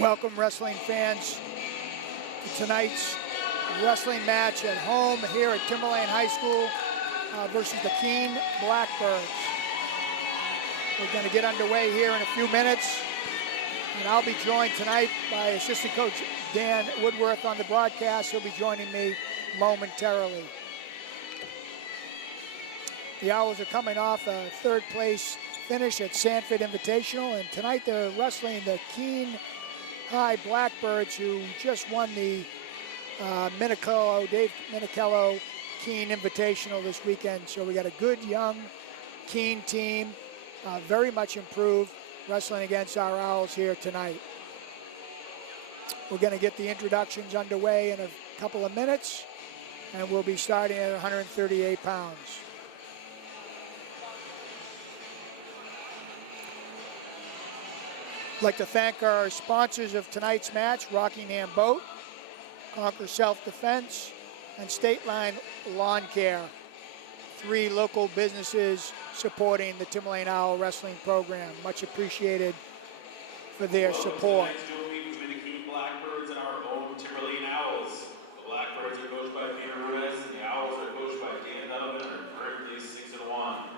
Welcome, wrestling fans, to tonight's wrestling match at home here at Timberlane High School versus the Keene Blackbirds. We're going to get underway here in a few minutes, and I'll be joined tonight by assistant coach Dan Woodworth on the broadcast. He'll be joining me momentarily. The Owls are coming off a third place finish at Sanford Invitational, and tonight they're wrestling the Keene High Blackbirds, who just won the Dave Minichello Keene Invitational this weekend. So we got a good young Keene team, very much improved, wrestling against our Owls here tonight. We're going to get the introductions underway in a couple of minutes, and we'll be starting at 138 pounds. I'd like to thank our sponsors of tonight's match, Rockingham Boat, Conquer Self-Defense, and State Line Lawn Care. 3 local businesses supporting the Timberlane Owl Wrestling program. Much appreciated for their support. Between the Keene Blackbirds and our own Timberlane Owls. The Blackbirds are coached by Peter Ruiz, and the Owls are coached by Dan Donovan, and are currently 6-1.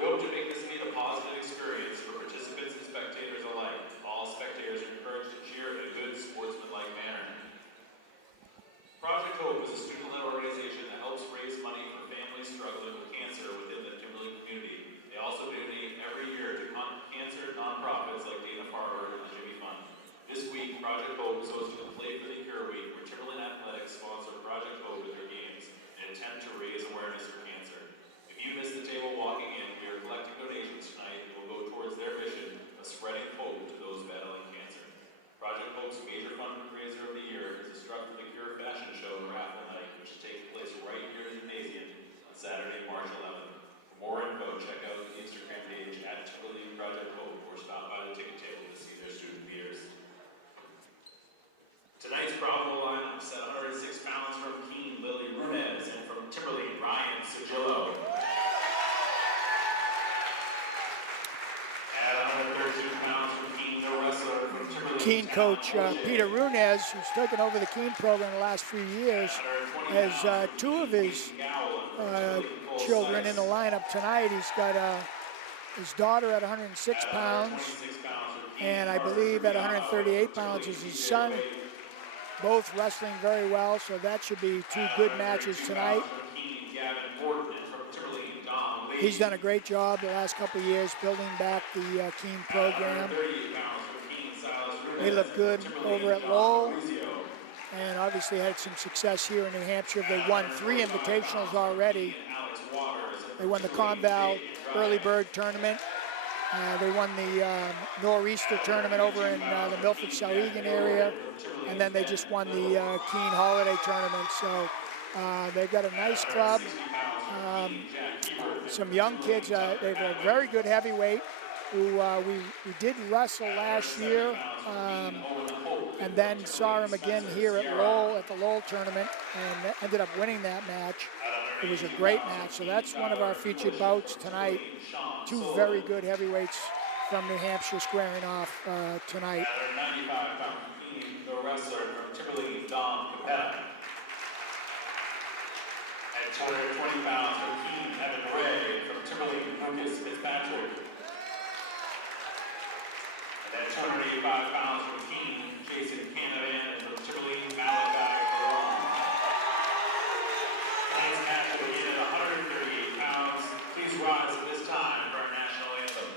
We hope to make this meet a positive experience for participants and spectators alike. All spectators are encouraged to cheer in a good sportsmanlike manner. Project Hope is a student-led organization that helps raise money for families struggling with cancer within the Timberlane community. They also donate every year to cancer nonprofits like Dana-Farber and the Jimmy Fund. This week, Project Hope is hosting a Play for the Cure Week, where Timberlane Athletics sponsor Project Hope at their games in an attempt to raise awareness for cancer. If you missed the table walking in, we are collecting donations tonight and will go towards their mission of spreading hope to those battling cancer. Project Hope's major fundraiser of the year is the Struck for the Cure Fashion Show Raffle Night, which takes place right here in the gymnasium on Saturday, March 11th. For more info, check out the Instagram page at Timberlane Project Hope or stop by the ticket table to see their student beers. Tonight's Bravo lineup is at 106 pounds from Keene, Lily Ruiz, and from Timberlane, Ryan Sigillo. At 132 pounds from Keene, the wrestler from Timberlane. Keene coach Peter Ruiz, who's taken over the Keene program the last few years, has 2 of his children in the lineup tonight. He's got his daughter at 106 pounds, and I believe at 138 pounds is his son. Both wrestling very well, so that should be 2 good matches tonight. He's done a great job the last couple of years building back the Keene program. They look good over at Lowell, and obviously had some success here in New Hampshire. They won 3 invitationals already. They won the Conval Early Bird Tournament. They won the Nor'easter Tournament over in the Milford-Souhegan area, and then they just won the Keene Holiday Tournament. So they've got a nice club. Some young kids. They have a very good heavyweight who we did wrestle last year, and then saw him again here at Lowell at the Lowell tournament, and ended up winning that match. It was a great match. So that's one of our featured bouts tonight. 2 very good heavyweights from New Hampshire squaring off tonight. At 95 pound Keene, the wrestler from Timberlane, Dom Capetta. At 220 pounds from Keene, Evan Ray. From Timberlane, Lucas Fitzpatrick. And at 285 pounds from Keene, Jason Canavan. And from Timberlane, Malachi Colon. Tonight's match will begin at 138 pounds. Please rise at this time for our national anthem.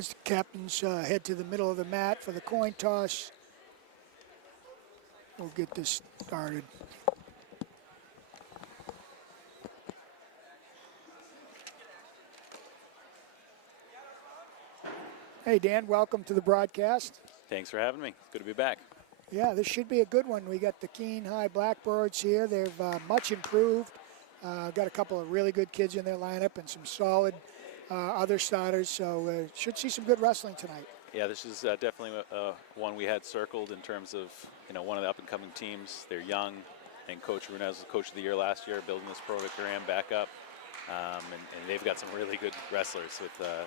As the captains head to the middle of the mat for the coin toss, we'll get this started. Hey, Dan, welcome to the broadcast. Thanks for having me. It's good to be back. Yeah, this should be a good one. We got the Keene High Blackbirds here. They've much improved. Got a couple of really good kids in their lineup and some solid other starters, so should see some good wrestling tonight. Yeah, this is definitely one we had circled in terms of, one of the up-and-coming teams. They're young, and Coach Runez was Coach of the Year last year, building this program back up. And they've got some really good wrestlers that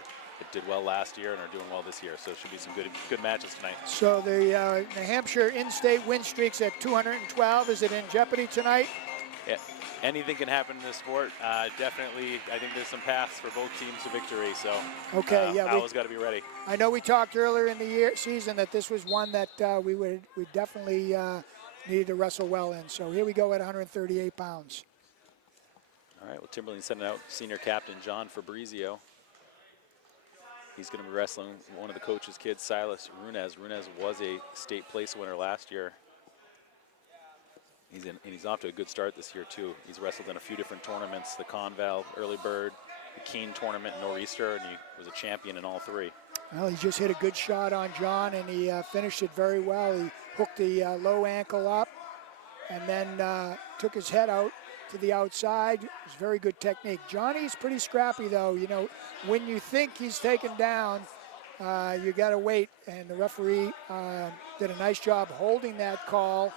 did well last year and are doing well this year. So it should be some good matches tonight. So the New Hampshire in-state win streak's at 212. Is it in jeopardy tonight? Yeah, anything can happen in this sport. Definitely, I think there's some paths for both teams to victory. So okay, yeah, Owl's got to be ready. I know we talked earlier in the season that this was one that we definitely needed to wrestle well in. So here we go at 138 pounds. All right, well, Timberlane sending out senior captain John Fabrizio. He's going to be wrestling one of the coach's kids, Silas Runez. Runez was a state place winner last year. He's off to a good start this year, too. He's wrestled in a few different tournaments, the Conval, Early Bird, the Keene tournament, Nor'easter, and he was a champion in all three. Well, he just hit a good shot on John, and he finished it very well. He hooked the low ankle up and then took his head out to the outside. It was very good technique. Johnny's pretty scrappy, though. When you think he's taken down, you got to wait. And the referee did a nice job holding that call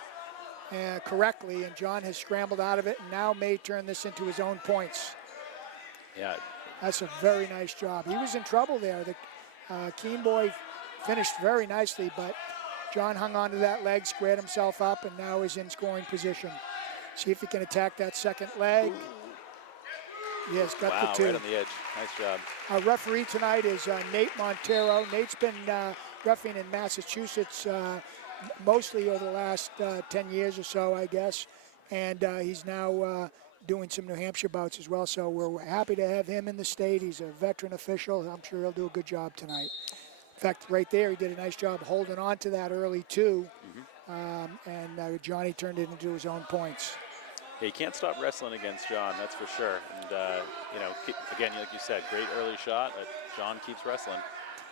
correctly, and John has scrambled out of it and now may turn this into his own points. Yeah. That's a very nice job. He was in trouble there. The Keene boy finished very nicely, but John hung onto that leg, squared himself up, and now is in scoring position. See if he can attack that second leg. Yes, got the two. Right on the edge. Nice job. Our referee tonight is Nate Montero. Nate's been refereeing in Massachusetts mostly over the last 10 years or so, I guess. And he's now doing some New Hampshire bouts as well. So we're happy to have him in the state. He's a veteran official. I'm sure he'll do a good job tonight. In fact, right there, he did a nice job holding on to that early, too. And Johnny turned it into his own points. Yeah, you can't stop wrestling against John, that's for sure. And, again, like you said, great early shot. John keeps wrestling.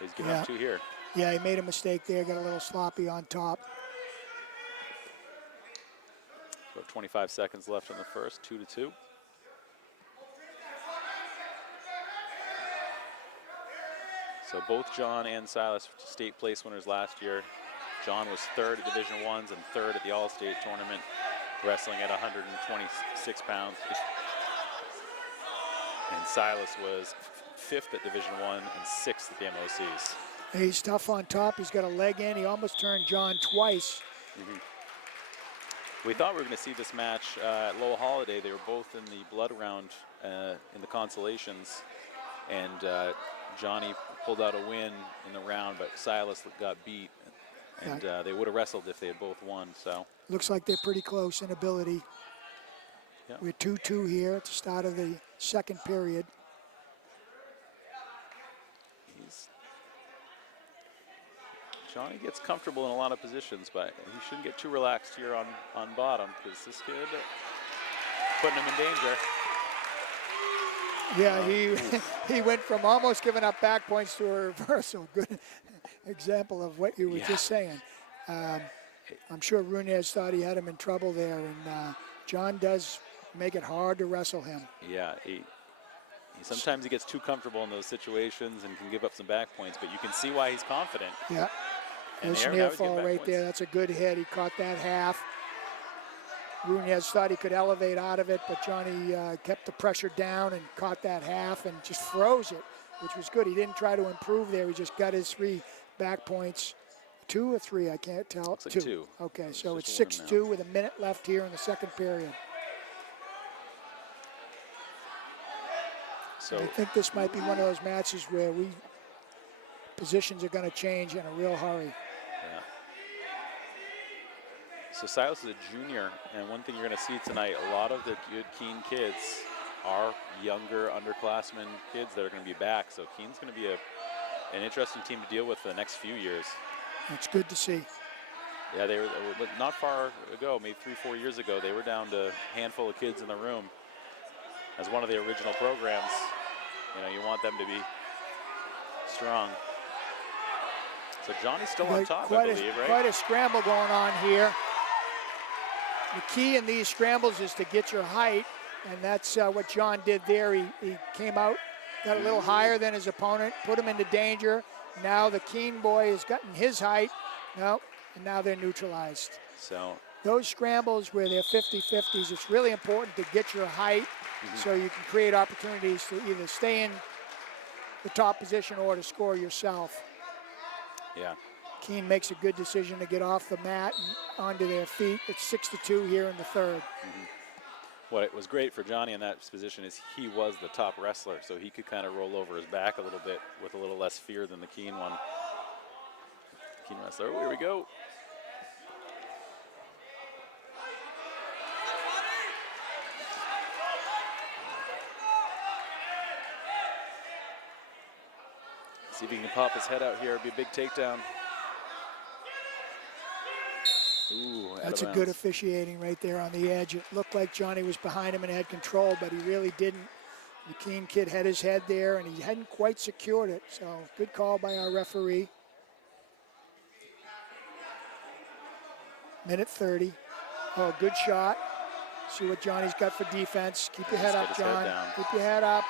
He's giving up two here. Yeah, he made a mistake there, got a little sloppy on top. About 25 seconds left in the first, 2-2. So both John and Silas state place winners last year. John was third at Division I's and third at the All-State tournament, wrestling at 126 pounds. And Silas was fifth at Division I and sixth at the MOCs. He's tough on top. He's got a leg in. He almost turned John twice. We thought we were going to see this match at Lowell Holiday. They were both in the blood round in the consolations. And Johnny pulled out a win in the round, but Silas got beat. And they would have wrestled if they had both won. So looks like they're pretty close in ability. Yep. We're 2-2 here at the start of the second period. Johnny gets comfortable in a lot of positions, but he shouldn't get too relaxed here on bottom, because this kid putting him in danger. Yeah, he went from almost giving up back points to a reversal. Good example of what you were just saying. I'm sure Runez thought he had him in trouble there, and John does make it hard to wrestle him. Yeah, sometimes he gets too comfortable in those situations and can give up some back points, but you can see why he's confident. Yeah. Nice near fall right there. That's a good hit. He caught that half. Runez thought he could elevate out of it, but Johnny kept the pressure down and caught that half and just froze it, which was good. He didn't try to improve there. He just got his 3 back points. 2 or 3, I can't tell. Looks like 2. Okay, so it's 6-2 with a minute left here in the second period. So I think this might be one of those matches where positions are going to change in a real hurry. Yeah. So Silas is a junior, and one thing you're going to see tonight, a lot of the good Keene kids are younger underclassmen kids that are going to be back. So Keene's going to be an interesting team to deal with for the next few years. It's good to see. Yeah, they were not far ago, maybe 3-4 years ago, they were down to a handful of kids in the room. As one of the original programs, you know, you want them to be strong. So Johnny's still on top, I believe, right? Quite a scramble going on here. The key in these scrambles is to get your height, and that's what John did there. He came out, got a little higher than his opponent, put him into danger. Now the Keene boy has gotten his height. No, and now they're neutralized. So those scrambles where they're 50-50s, it's really important to get your height so you can create opportunities to either stay in the top position or to score yourself. yeah. Keene makes a good decision to get off the mat and onto their feet. It's 6-2 here in the third. What was great for Johnny in that position is he was the top wrestler, so he could kind of roll over his back a little bit with a little less fear than the Keene one. Keene wrestler, oh, here we go. See if he can pop his head out here. It'd be a big takedown. Ooh, That's a good officiating right there on the edge. It looked like Johnny was behind him and had control, but he really didn't. The Keene kid had his head there, and he hadn't quite secured it. So good call by our referee. Minute 30. Oh, good shot. See what Johnny's got for defense. Keep your head up, John. Keep your head up.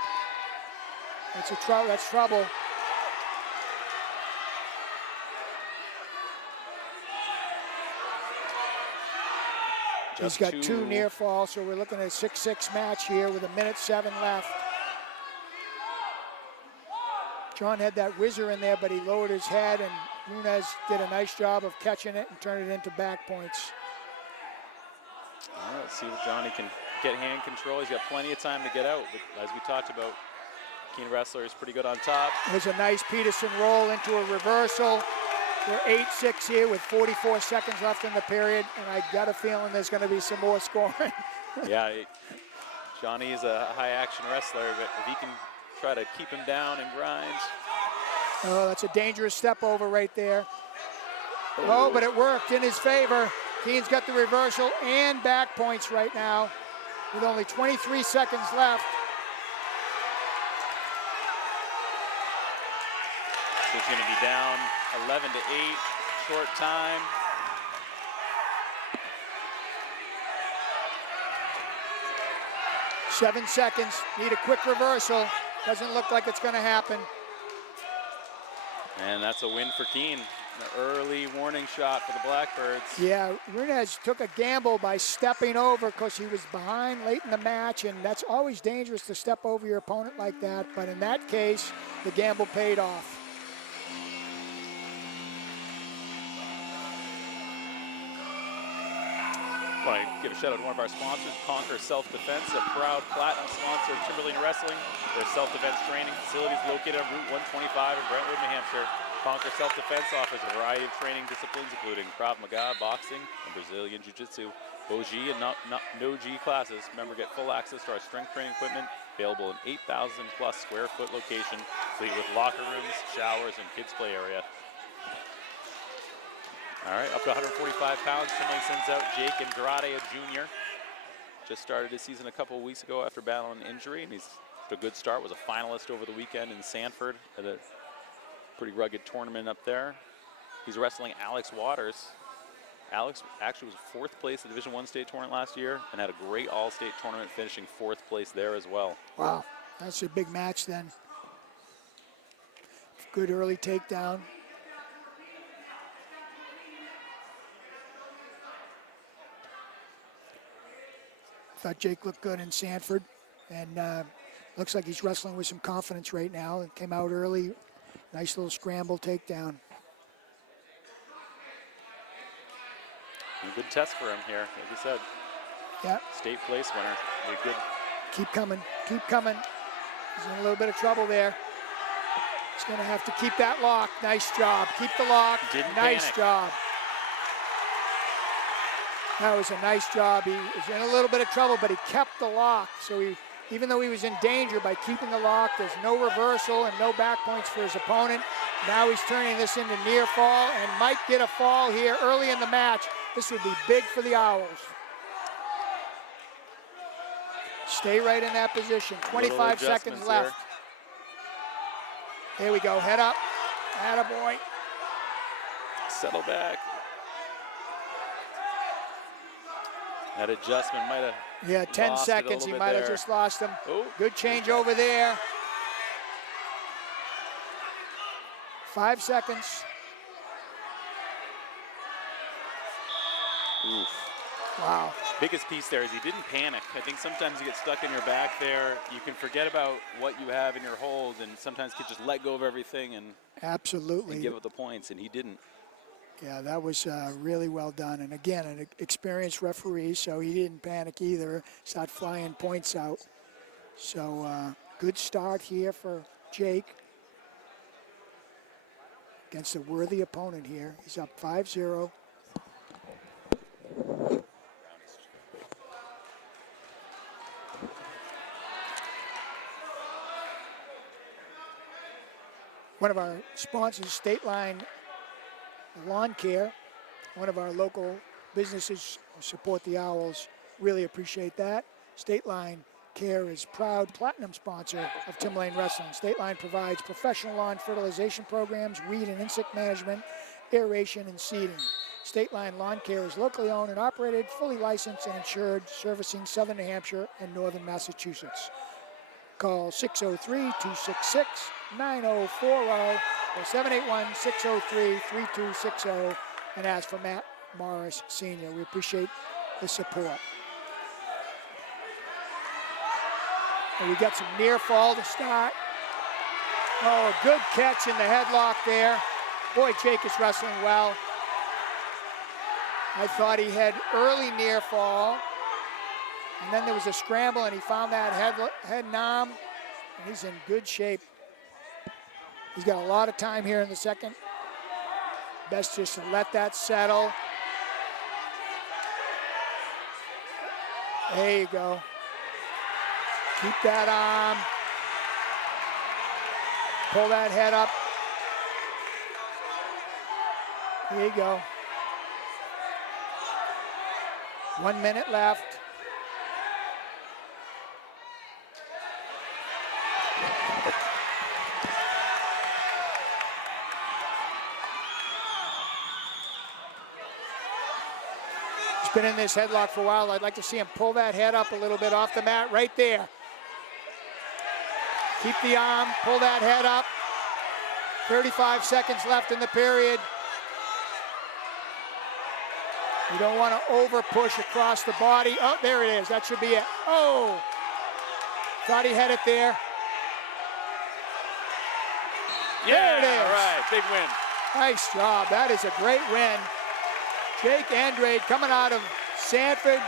That's trouble. He's got two near falls, so we're looking at a 6-6 match here with 1:07 left. John had that whizzer in there, but he lowered his head, and Nunez did a nice job of catching it and turning it into back points. All right, let's see if Johnny can get hand control. He's got plenty of time to get out, but as we talked about, Keene wrestler is pretty good on top. There's a nice Peterson roll into a reversal. We're 8-6 here with 44 seconds left in the period, and I got a feeling there's going to be some more scoring. Yeah, Johnny is a high-action wrestler, but if he can try to keep him down and grind. Oh, that's a dangerous step over right there. Oh, but it worked in his favor. Keene's got the reversal and back points right now with only 23 seconds left. So he's going to be down 11-8, short time. Seven seconds, need a quick reversal. Doesn't look like it's going to happen. And that's a win for Keene. An early warning shot for the Blackbirds. Yeah, Nunez took a gamble by stepping over because he was behind late in the match, and that's always dangerous to step over your opponent like that. But in that case, the gamble paid off. I want to give a shout out to one of our sponsors, Conquer Self-Defense, a proud platinum sponsor of Timberlane Wrestling. Their self-defense training facility is located on Route 125 in Brentwood, New Hampshire. Conquer Self-Defense offers a variety of training disciplines, including Krav Maga, boxing, and Brazilian Jiu-Jitsu. OG and no-G classes. Remember, get full access to our strength training equipment, available in 8,000-plus square foot location, complete with locker rooms, showers, and kids' play area. All right, up to 145 pounds, Timberlane sends out Jake Andrade, a junior. Just started his season a couple of weeks ago after battling an injury, and he's a good start, was a finalist over the weekend in Sanford at a pretty rugged tournament up there. He's wrestling Alex Waters. Alex actually was fourth place at the Division I state tournament last year and had a great all-state tournament, finishing fourth place there as well. Wow, that's a big match then. Good early takedown. Thought Jake looked good in Sanford, and looks like he's wrestling with some confidence right now. It came out early, nice little scramble takedown. A good test for him here, like you said. Yeah. State place winner. Be good. Keep coming, keep coming. He's in a little bit of trouble there. He's going to have to keep that lock. Nice job. Keep the lock. Nice panic. job. That was a nice job. He was in a little bit of trouble, but he kept the lock. So he even though he was in danger by keeping the lock. There's no reversal and no back points for his opponent. Now he's turning this into near fall and might get a fall here early in the match. This would be big for the Owls. Stay right in that position. 25 seconds left. Here we go. Head up. Attaboy. Settle back. That adjustment might have. Yeah, 10 seconds. He might have just lost him. Oh, good change over there. 5 seconds. Oof. Wow. Biggest piece there is he didn't panic. I think sometimes you get stuck in your back there. You can forget about what you have in your hold, and sometimes you just let go of everything and absolutely give up the points, and he didn't. Yeah, that was really well done. And again, an experienced referee, so he didn't panic either. Start flying points out. So good start here for Jake against a worthy opponent here. He's up 5-0. One of our sponsors, State Line Lawn Care, one of our local businesses who support the Owls. Really appreciate that. State Line Care is proud platinum sponsor of Timberlane Wrestling. State Line provides professional lawn fertilization programs, weed and insect management, aeration, and seeding. State Line Lawn Care is locally owned and operated, fully licensed and insured, servicing southern New Hampshire and northern Massachusetts. Call 603-266-9040 or 781-603-3260 and ask for Matt Morris Sr. We appreciate the support. And we got some near fall to start. Oh, a good catch in the headlock there. Boy, Jake is wrestling well. I thought he had early near fall. And then there was a scramble, and he found that head nom, and he's in good shape. He's got a lot of time here in the second. Best just to let that settle. There you go. Keep that arm. Pull that head up. There you go. 1 minute left. Been in this headlock for a while. I'd like to see him pull that head up a little bit off the mat right there. Keep the arm, pull that head up. 35 seconds left in the period. You don't want to over push across the body. Oh, there it is. That should be it. Oh, thought he had it there. Yeah, there it is. All right, big win. Nice job. That is a great win. Jake Andrade coming out of Sanford,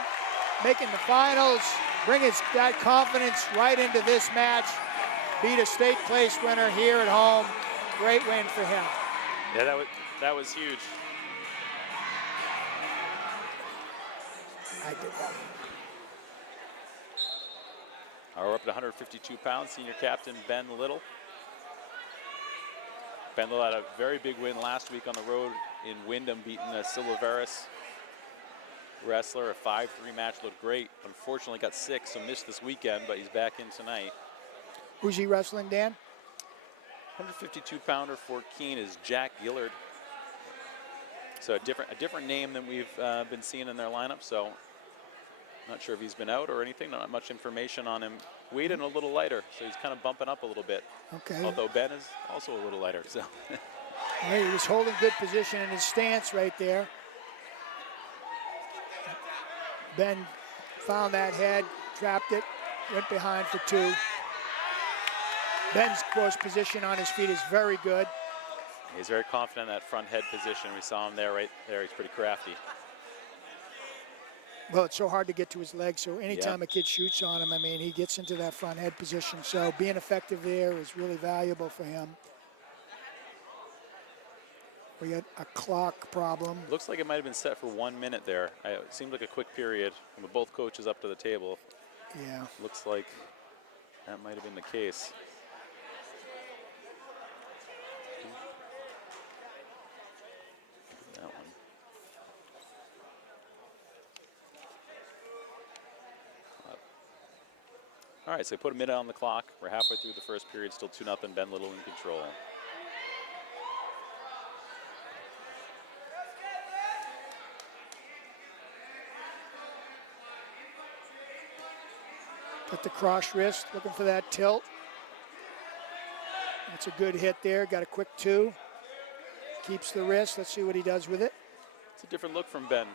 making the finals, bringing that confidence right into this match. Beat a state place winner here at home. Great win for him. Yeah, that was huge. I did that. We're up to 152 pounds. Senior captain Ben Little. Ben Little had a very big win last week on the road in Wyndham, beating a Silveris wrestler. A 5-3 match, looked great. Unfortunately got sick, so missed this weekend, but he's back in tonight. Who's he wrestling, Dan? 152 pounder for Keene is Jack Gillard. So a different name than we've been seeing in their lineup, so not sure if he's been out or anything. Not much information on him. Weighted a little lighter, so he's kind of bumping up a little bit. Okay. Although Ben is also a little lighter, so. Hey, he was holding good position in his stance right there. Ben found that head, trapped it, went behind for two. Ben's, of course, position on his feet is very good. He's very confident in that front head position. We saw him there, right there. He's pretty crafty. Well, it's so hard to get to his legs, so anytime a kid shoots on him, I mean, he gets into that front head position. So being effective there is really valuable for him. We got a clock problem. Looks like it might have been set for 1 minute there. It seemed like a quick period with both coaches up to the table. Yeah. Looks like That might have been the case. That one. All right, so they put a minute on the clock. We're halfway through the first period, still 2-0, Ben Little in control. Got the cross wrist, looking for that tilt. That's a good hit there, got a quick 2. Keeps the wrist, let's see what he does with it. It's a different look from Ben.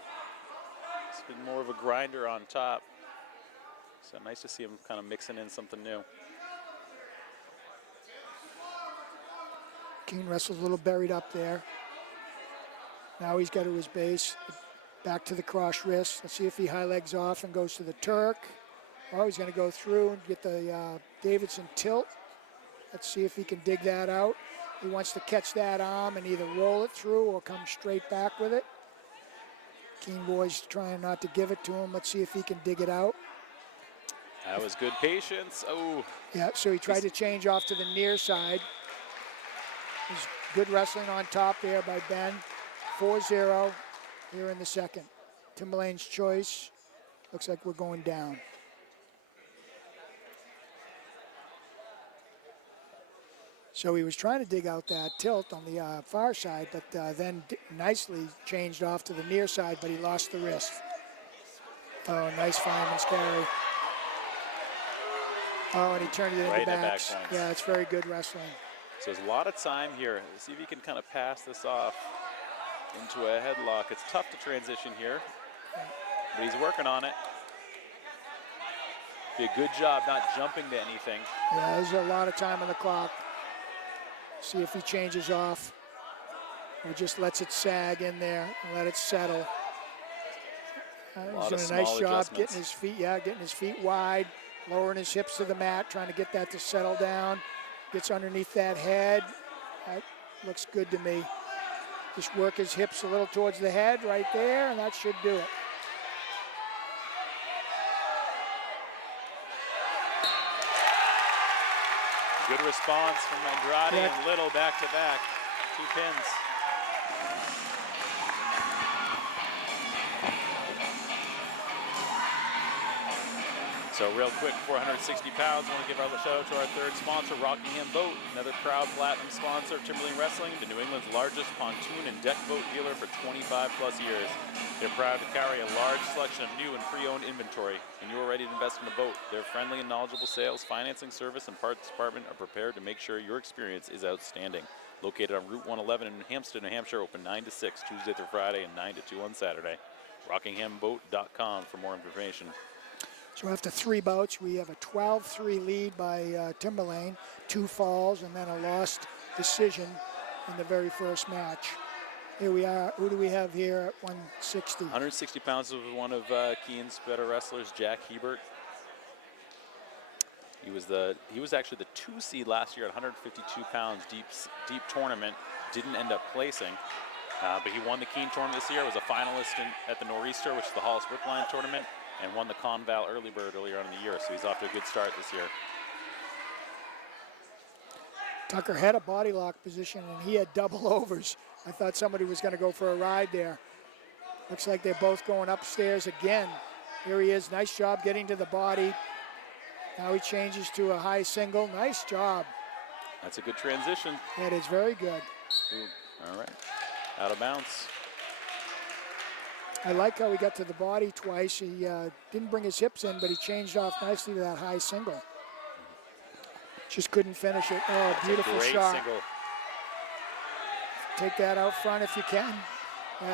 It's been more of a grinder on top. So nice to see him kind of mixing in something new. Keene wrestles a little buried up there. Now he's got to his base. Back to the cross wrist. Let's see if he high legs off and goes to the Turk. Oh, he's going to go through and get the Davidson tilt. Let's see if he can dig that out. He wants to catch that arm and either roll it through or come straight back with it. Keene boys trying not to give it to him. Let's see if he can dig it out. That was good patience. Oh. Yeah, so he tried to change off to the near side. It was good wrestling on top there by Ben. 4-0 here in the second. Timberlane's choice. Looks like we're going down. So he was trying to dig out that tilt on the far side, but then nicely changed off to the near side, but he lost the wrist. Oh, nice fireman's carry. Oh, and he turned it into backs. Yeah, it's very good wrestling. So there's a lot of time here. Let's see if he can kind of pass this off into a headlock. It's tough to transition here, but he's working on it. Be a good job not jumping to anything. Yeah, there's a lot of time on the clock. See if he changes off or just lets it sag in there and let it settle. He's doing a nice job getting his feet, getting his feet wide, lowering his hips to the mat, trying to get that to settle down. Gets underneath that head. That looks good to me. Just work his hips a little towards the head right there, and that should do it. Good response from Andrade and Little back to back. 2 pins. So real quick, 460 pounds. I want to give a shout out to our third sponsor, Rockingham Boat, another proud platinum sponsor of Timberlane Wrestling, the New England's largest pontoon and deck boat dealer for 25 plus years. They're proud to carry a large selection of new and pre-owned inventory. When you are ready to invest in a boat, their friendly and knowledgeable sales, financing service, and parts department are prepared to make sure your experience is outstanding. Located on Route 111 in Hampstead, New Hampshire, open 9 to 6, Tuesday through Friday, and 9 to 2 on Saturday. RockinghamBoat.com for more information. So after 3 bouts, we have a 12-3 lead by Timberlane, 2 falls, and then a lost decision in the very first match. Here we are. Who do we have here at 160? 160 pounds was one of Keene's better wrestlers, Jack Hebert. He was actually the 2 seed last year at 152 pounds, deep tournament. Didn't end up placing, but he won the Keene tournament this year. Was a finalist at the Nor'easter, which is the Hollis Brookline tournament, and won the Conval Early Bird earlier on in the year. So he's off to a good start this year. Tucker had a body lock position, and he had double overs. I thought somebody was going to go for a ride there. Looks like they're both going upstairs again. Here he is. Nice job getting to the body. Now he changes to a high single. Nice job. That's a good transition. That is very good. Ooh, all right. Out of bounds. I like how he got to the body twice. He didn't bring his hips in, but he changed off nicely to that high single. Just couldn't finish it. Oh, that's beautiful a great shot. Single. Take that out front if you can.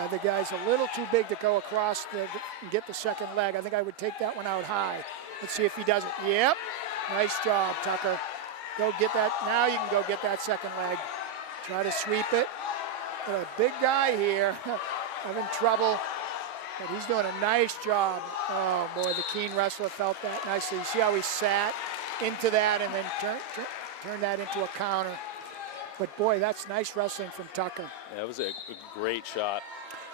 The guy's a little too big to go across and get the second leg. I think I would take that one out high. Let's see if he does it. Yep. Nice job, Tucker. Go get that. Now you can go get that second leg. Try to sweep it. Got a big guy here. Having trouble. But he's doing a nice job. Oh, boy, the Keene wrestler felt that nicely. You see how he sat into that and then turned that into a counter. But, boy, that's nice wrestling from Tucker. Yeah, that was a great shot.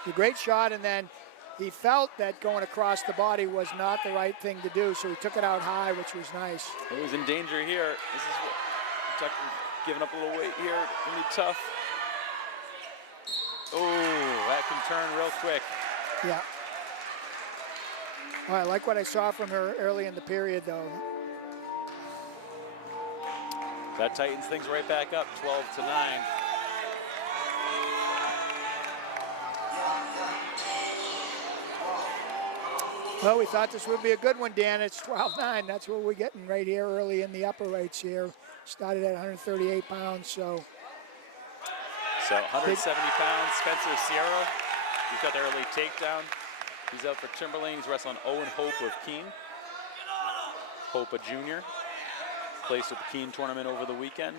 A great shot, and then he felt that going across the body was not the right thing to do, so he took it out high, which was nice. He was in danger here. This is what Tucker giving up a little weight here. Gonna be tough. Oh, that can turn real quick. Yeah. Oh, I like what I saw from her early in the period, though. That tightens things right back up, 12-9. Well, we thought this would be a good one, Dan. It's 12-9. That's what we're getting right here early in the upper weights here. Started at 138 pounds, so 170 pounds, Spencer Sierra. He's got the early takedown. He's out for Timberlane. He's wrestling Owen Hope of Keene. Hope, a junior. Placed at the Keene tournament over the weekend.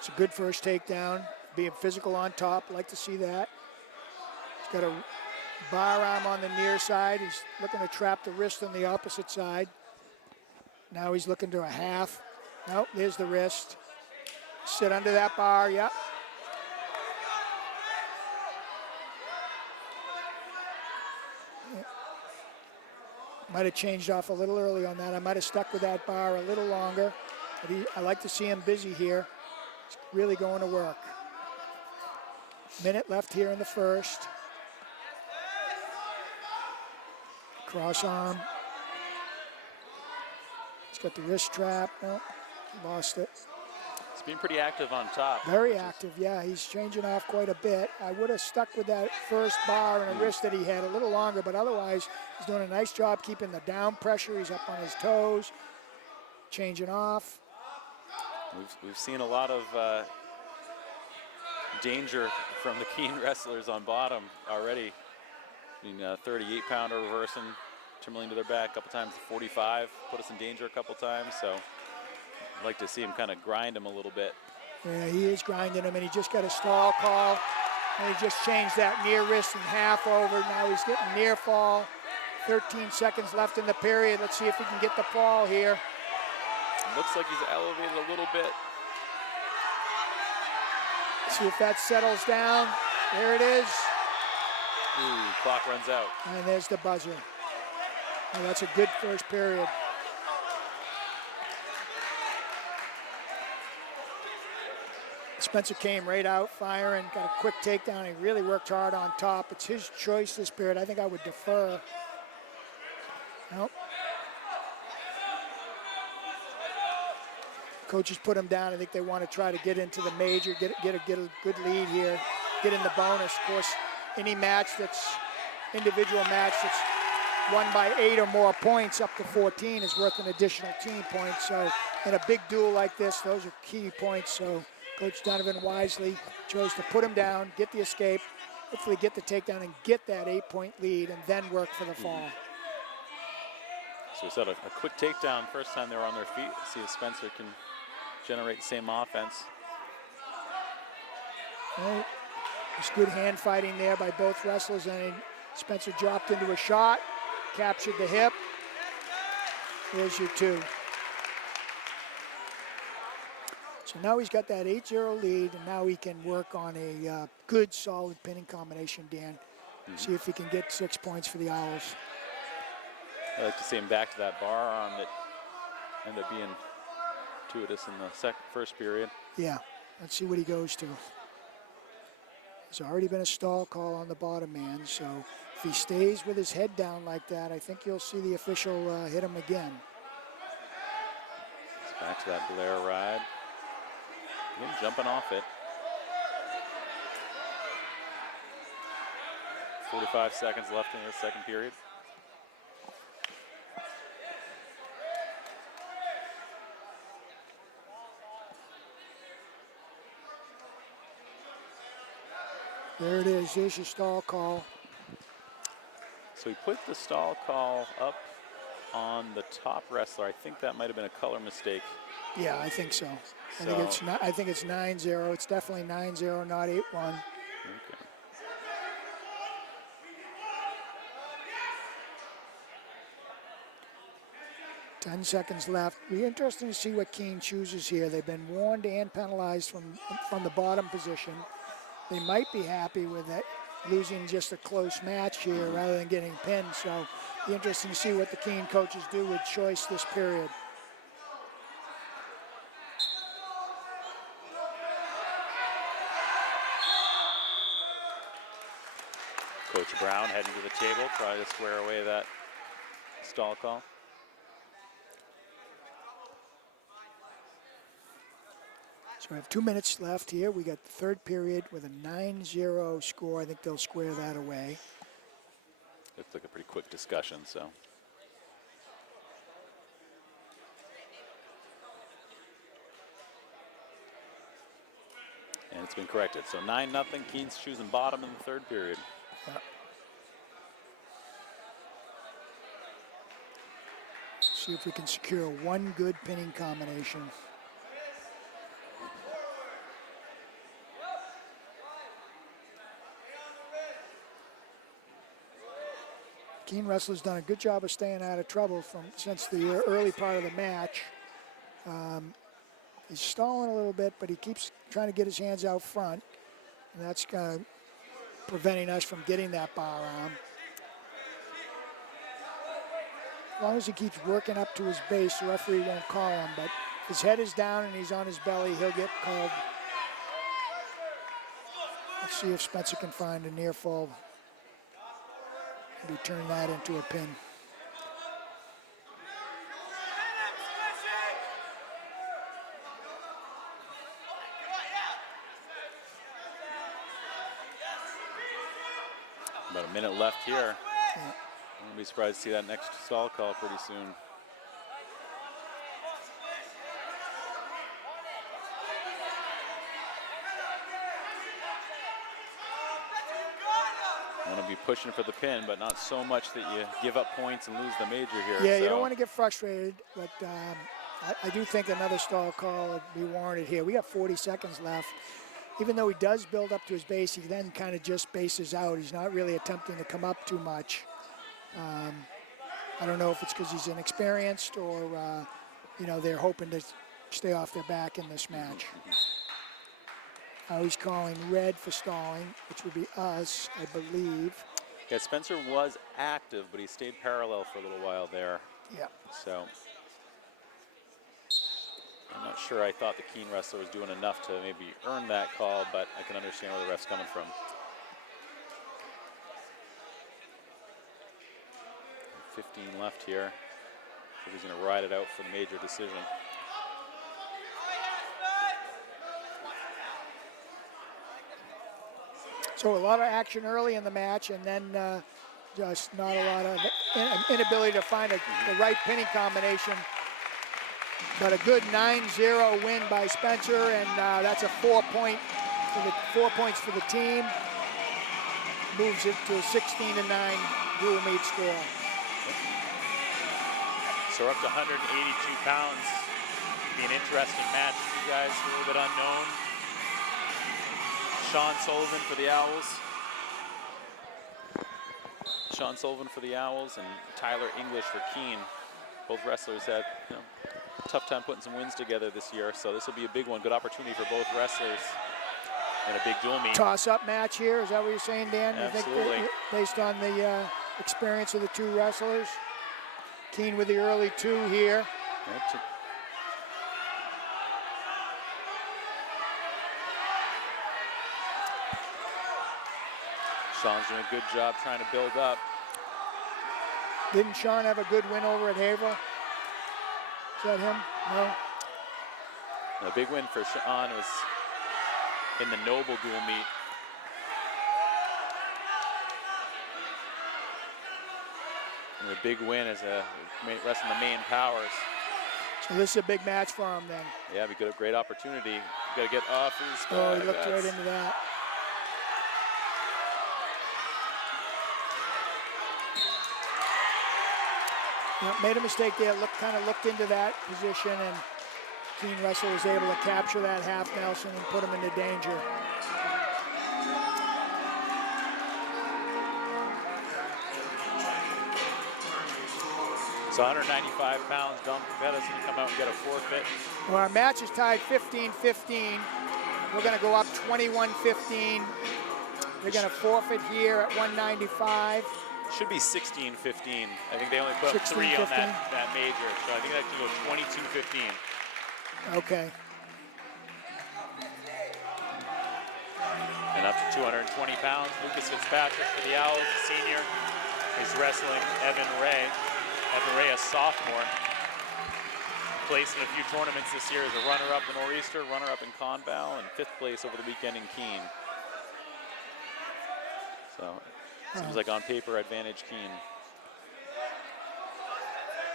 it's a good first takedown. Being physical on top, like to see that. He's got a bar arm on the near side. He's looking to trap the wrist on the opposite side. Now he's looking to a half. Nope, there's the wrist. Sit under that bar, yep. Might have changed off a little early on that. I might have stuck with that bar a little longer. But I like to see him busy here. He's really going to work. Minute left here in the first. Cross arm. He's got the wrist trap. No, lost it. He's been pretty active on top. Very active, yeah. He's changing off quite a bit. I would have stuck with that first bar and a wrist that he had a little longer, but otherwise he's doing a nice job keeping the down pressure. He's up on his toes, changing off. We've seen a lot of danger from the Keene wrestlers on bottom already. I mean, 38-pounder reversing Timberlane to their back a couple times. 45 put us in danger a couple times. So I'd like to see him kind of grind him a little bit. Yeah, he is grinding him, and he just got a stall call. And he just changed that near wrist in half over. Now he's getting near fall. 13 seconds left in the period. Let's see if he can get the fall here. Looks like he's elevated a little bit. See if that settles down. There it is. Ooh, clock runs out. And there's the buzzer. And that's a good first period. Spencer came right out firing, got a quick takedown. He really worked hard on top. It's his choice this period. I think I would defer. Nope. Coaches put him down. I think they want to try to get into the major, get a good lead here, get in the bonus. Of course, any match individual match that's won by 8 or more points up to 14 is worth an additional team point. So in a big duel like this, those are key points. So Coach Donovan wisely chose to put him down, get the escape, hopefully get the takedown and get that 8-point lead and then work for the fall. So we saw a quick takedown first time they were on their feet. See if Spencer can generate the same offense. Right. There's good hand fighting there by both wrestlers, and Spencer dropped into a shot, captured the hip. There's your 2. So now he's got that 8-0 lead, and now he can work on a good, solid pinning combination, Dan. See if he can get 6 points for the Owls. I'd like to see him back to that bar arm that ended up being gratuitous in the first period. Yeah, let's see what he goes to. There's already been a stall call on the bottom man, so if he stays with his head down like that, I think you'll see the official hit him again. It's back to that Blair ride. Him jumping off it. 45 seconds left in the second period. There it is. There's your stall call. So he put the stall call up on the top wrestler. I think that might have been a color mistake. Yeah, I think so. I think it's 9-0. It's definitely 9-0, not 8-1. Okay. 10 seconds left. Be interesting to see what Keene chooses here. They've been warned and penalized from the bottom position. They might be happy with it, losing just a close match here rather than getting pinned. So be interesting to see what the Keene coaches do with choice this period. Coach Brown heading to the table, try to square away that stall call. So we have 2 minutes left here. We got the third period with a 9-0 score. I think they'll square that away. Looks like a pretty quick discussion, so. And it's been corrected. So 9-0, Keene's choosing bottom in the third period. Yeah. See if we can secure one good pinning combination. Keene wrestler's done a good job of staying out of trouble since the early part of the match. He's stalling a little bit, but he keeps trying to get his hands out front, and that's preventing us from getting that bar arm. As long as he keeps working up to his base, the referee won't call him, but if his head is down and he's on his belly, he'll get called. Let's see if Spencer can find a near fall. Maybe turn that into a pin. About a minute left here. Yeah. I wouldn't be surprised to see that next stall call pretty soon. Want to be pushing for the pin, but not so much that you give up points and lose the major here. Yeah, so. you don't want to get frustrated, but I do think another stall call would be warranted here. We got 40 seconds left. Even though he does build up to his base, he then kind of just bases out. He's not really attempting to come up too much. I don't know if it's because he's inexperienced or, they're hoping to stay off their back in this match. He's calling red for stalling, which would be us, I believe. Yeah, Spencer was active, but he stayed parallel for a little while there. Yeah. So I'm not sure I thought the Keene wrestler was doing enough to maybe earn that call, but I can understand where the ref's coming from. 15 left here. So he's going to ride it out for the major decision. So a lot of action early in the match, and then just not a lot of inability to find the right pinning combination. But a good 9-0 win by Spencer, and that's a 4 points for the team. Moves it to a 16-9 dual meet score. So we're up to 182 pounds. Be an interesting match for you guys, a little bit unknown. Sean Sullivan for the Owls. Sean Sullivan for the Owls and Tyler English for Keene. Both wrestlers had tough time putting some wins together this year, so this will be a big one. Good opportunity for both wrestlers and a big dual meet. Toss-up match here, is that what you're saying, Dan? Absolutely. You think based on the experience of the two wrestlers? Keene with the early two here. Sean's doing a good job trying to build up. Didn't Sean have a good win over at Haverhill? Is that him? No? A big win for Sean was in the Noble dual meet. And the big win is wrestling the main powers. So this is a big match for him then. Yeah, we got a great opportunity. Got to get off his back. Oh, he looked right into that. Yeah, made a mistake there, kind of looked into that position, and Keene wrestler was able to capture that half Nelson and put him into danger. So So 195 pounds, Don Pettis going to come out and get a forfeit. Well, our match is tied 15-15. We're going to go up 21-15. They're going to forfeit here at 195. Should be 16-15. I think they only put up 3 on 16-15. that major, so I think that could go 22-15. Okay. And up to 220 pounds, Lucas Fitzpatrick for the Owls, a senior. He's wrestling Evan Ray. Evan Ray, a sophomore. Placed in a few tournaments this year as a runner-up in Nor'easter, runner-up in Conval, and 5th place over the weekend in Keene. So, seems like on paper, advantage Keene.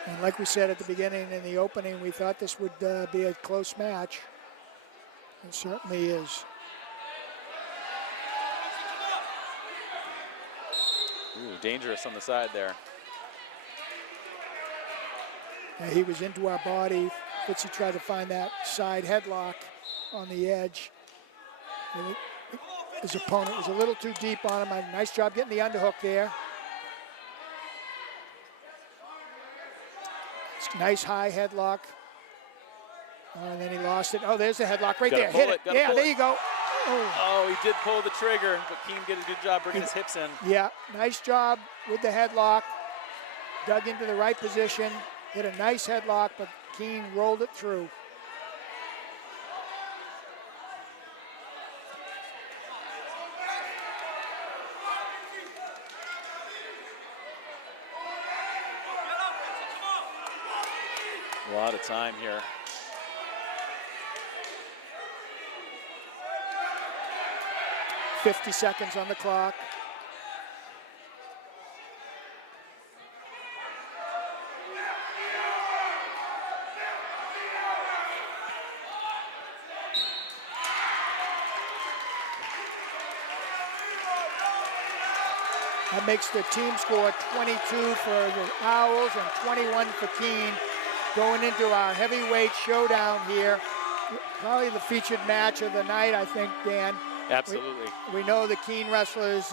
And like we said at the beginning in the opening, we thought this would be a close match. It certainly is. Ooh, dangerous on the side there. And he was into our body. Fitzy tried to find that side headlock on the edge. And his opponent was a little too deep on him. A nice job getting the underhook there. Nice high headlock. And then he lost it. Oh, there's the headlock right there. Hit it. Yeah, there you go. Oh, he did pull the trigger, but Keene did a good job bringing his hips in. Yeah, nice job with the headlock. Dug into the right position. Hit a nice headlock, but Keene rolled it through. A lot of time here. $50 seconds on the clock. That makes the team score 22 for the Owls and 21 for Keene. Going into our heavyweight showdown here. Probably the featured match of the night, I think, Dan. Absolutely. We know the Keene wrestlers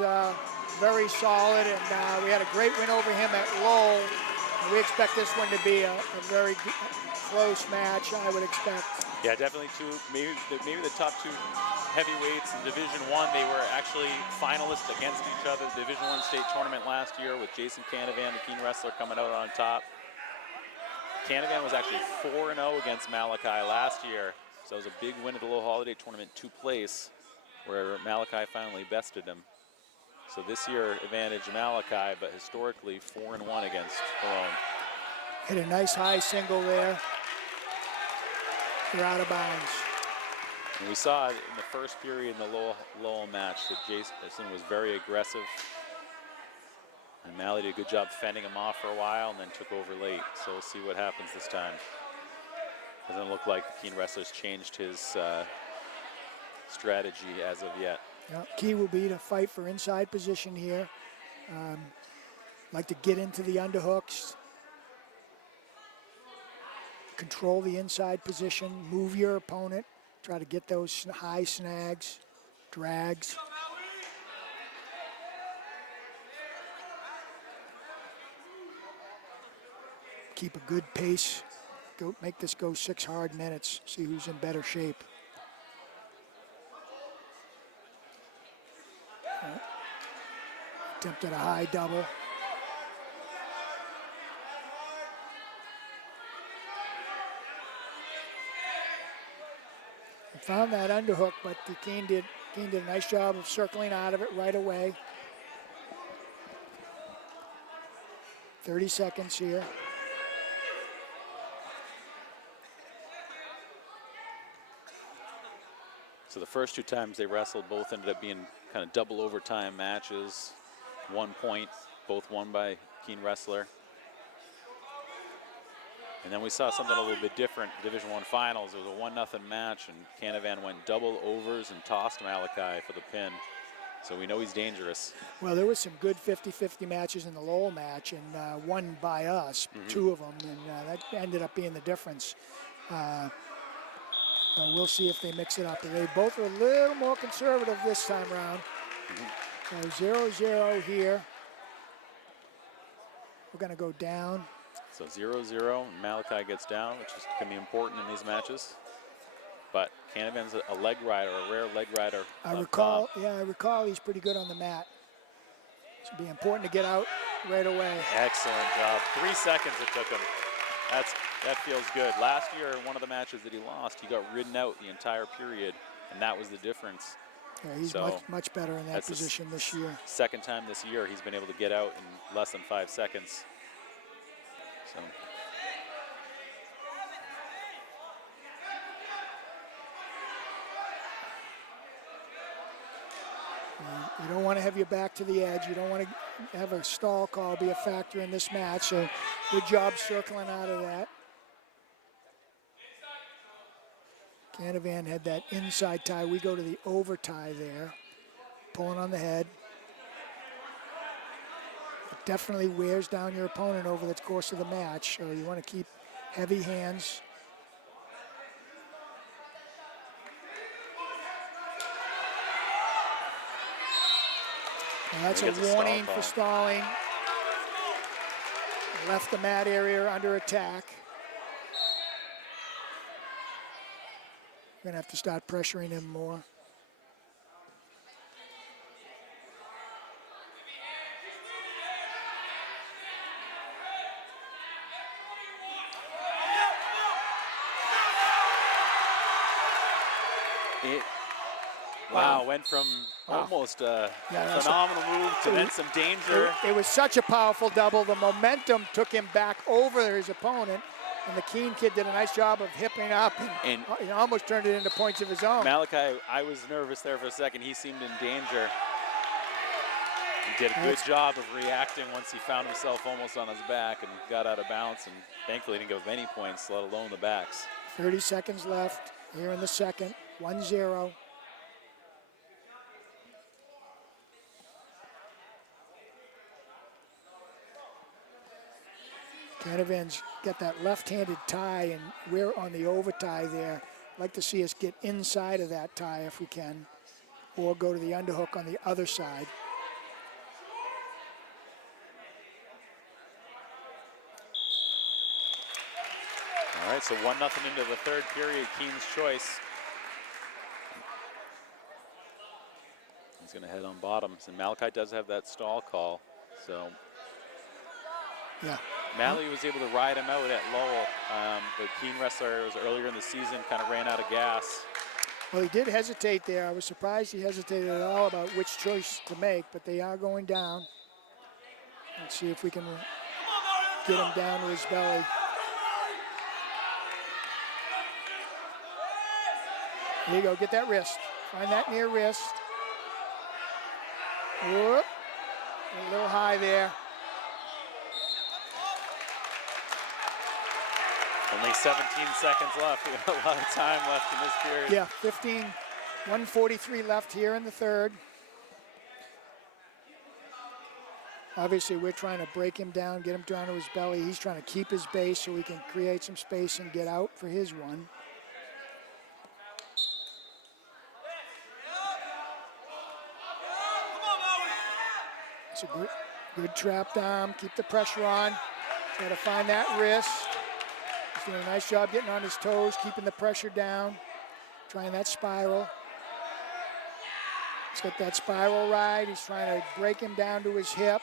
very solid, and we had a great win over him at Lowell. And we expect this one to be a very close match, I would expect. Yeah, definitely maybe the top 2 heavyweights in Division I. They were actually finalists against each other. The Division I state tournament last year with Jason Canavan, the Keene wrestler, coming out on top. Canavan was actually 4-0 against Malachi last year, so it was a big win at the Lowell Holiday Tournament to place, where Malachi finally bested him. So this year, advantage Malachi, but historically 4-1 against Cologne. Hit a nice high single there. They're out of bounds. And we saw in the first period in the Lowell match that Jason was very aggressive. And Malley did a good job fending him off for a while and then took over late. So we'll see what happens this time. Doesn't look like the Keene wrestlers changed his strategy as of yet. Yeah, key will be to fight for inside position here. Like to get into the underhooks. Control the inside position, move your opponent. Try to get those high snags, drags. Keep a good pace. Make this go 6 hard minutes. See who's in better shape. Attempted a high double. Found that underhook, but Keene did a nice job of circling out of it right away. 30 seconds here. So the first 2 times they wrestled, both ended up being kind of double overtime matches. 1 point, both won by Keene wrestler. And then we saw something a little bit different. Division I finals, it was a 1-0 match, and Canavan went double overs and tossed Malachi for the pin. So we know he's dangerous. Well, there was some good 50-50 matches in the Lowell match, and won by us, 2 of them, and that ended up being the difference. We'll see if they mix it up. They both are a little more conservative this time around. 0-0 here. We're going to go down. So 0-0, Malachi gets down, which is going to be important in these matches. But Canavan's a leg rider, a rare leg rider. I recall he's pretty good on the mat. It'd be important to get out right away. Excellent job. 3 seconds it took him. That feels good. Last year, one of the matches that he lost, he got ridden out the entire period, and that was the difference. Yeah, he's much better in that position this year. Second time this year he's been able to get out in less than 5 seconds. So. You don't want to have your back to the edge. You don't want to have a stall call be a factor in this match. So good job circling out of that. Canavan had that inside tie. We go to the over tie there. Pulling on the head. It definitely wears down your opponent over the course of the match. So you want to keep heavy hands. And that's a warning for stalling. Left the mat area under attack. We're going to have to start pressuring him more. Wow, went from almost a phenomenal move to then some danger. It was such a powerful double. The momentum took him back over his opponent, and the Keene kid did a nice job of hipping up and he almost turned it into points of his own. Malachi, I was nervous there for a second. He seemed in danger. He did a good job of reacting once he found himself almost on his back and got out of bounds, and thankfully didn't give up any points, let alone the backs. 30 seconds left here in the second, 1-0. Canavan's got that left-handed tie, and we're on the over tie there. I'd like to see us get inside of that tie if we can, or go to the underhook on the other side. All right, so 1-0 into the third period, Keene's choice. He's going to head on bottoms, and Malachi does have that stall call, so. Yeah. Malley was able to ride him out at Lowell, but Keene wrestler was earlier in the season, kind of ran out of gas. Well, he did hesitate there. I was surprised he hesitated at all about which choice to make, but they are going down. Let's see if we can get him down to his belly. There you go, get that wrist. Find that near wrist. Whoop. A little high there. Only 17 seconds left. We have a lot of time left in this period. Yeah, 1:43 left here in the third. Obviously, we're trying to break him down, get him down to his belly. He's trying to keep his base so we can create some space and get out for his one. It's a good trapped arm. Keep the pressure on. Got to find that wrist. He's doing a nice job getting on his toes, keeping the pressure down, trying that spiral. He's got that spiral ride. He's trying to break him down to his hip.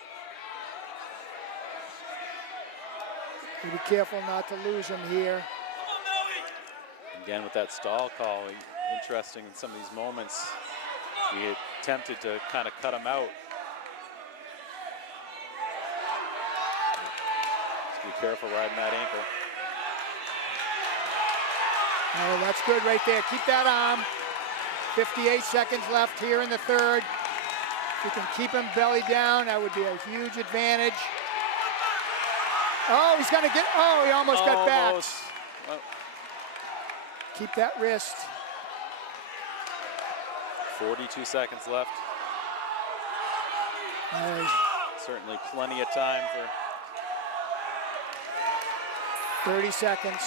Be careful not to lose him here. Again, with that stall call, interesting in some of these moments. He attempted to kind of cut him out. Just be careful riding that ankle. Oh, that's good right there. Keep that arm. 58 seconds left here in the third. If you can keep him belly down, that would be a huge advantage. Oh, he's going to get, oh, he almost got back. Well, keep that wrist. 42 seconds left. Certainly plenty of time for 30 seconds.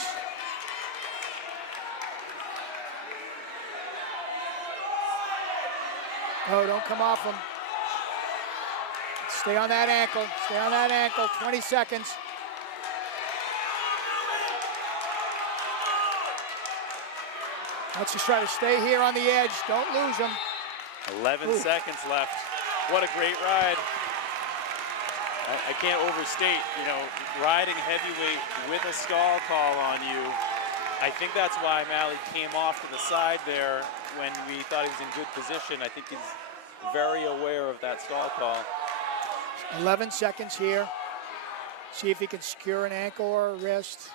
Oh, don't come off him. Stay on that ankle. Stay on that ankle. 20 seconds. Let's just try to stay here on the edge. Don't lose them. 11 seconds left. What a great ride. I can't overstate, you know, riding heavyweight with a stall call on you. I think that's why Malley came off to the side there when we thought he was in good position. I think he's very aware of that stall call. 11 seconds here. See if he can secure an ankle or a wrist.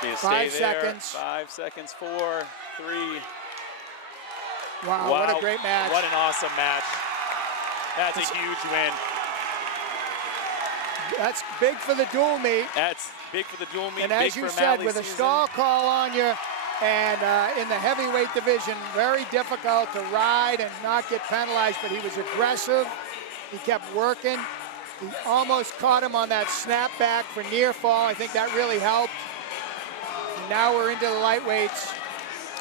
Be a 5 stay there. seconds. 5 seconds, 4, 3. Wow, what a great match. What an awesome match. That's a huge win. That's big for the dual meet. That's big for the dual meet. And big as you for said, Malley's with a season. stall call on you, and in the heavyweight division, very difficult to ride and not get penalized, but he was aggressive. He kept working. He almost caught him on that snapback for near fall. I think that really helped. And now we're into the lightweights.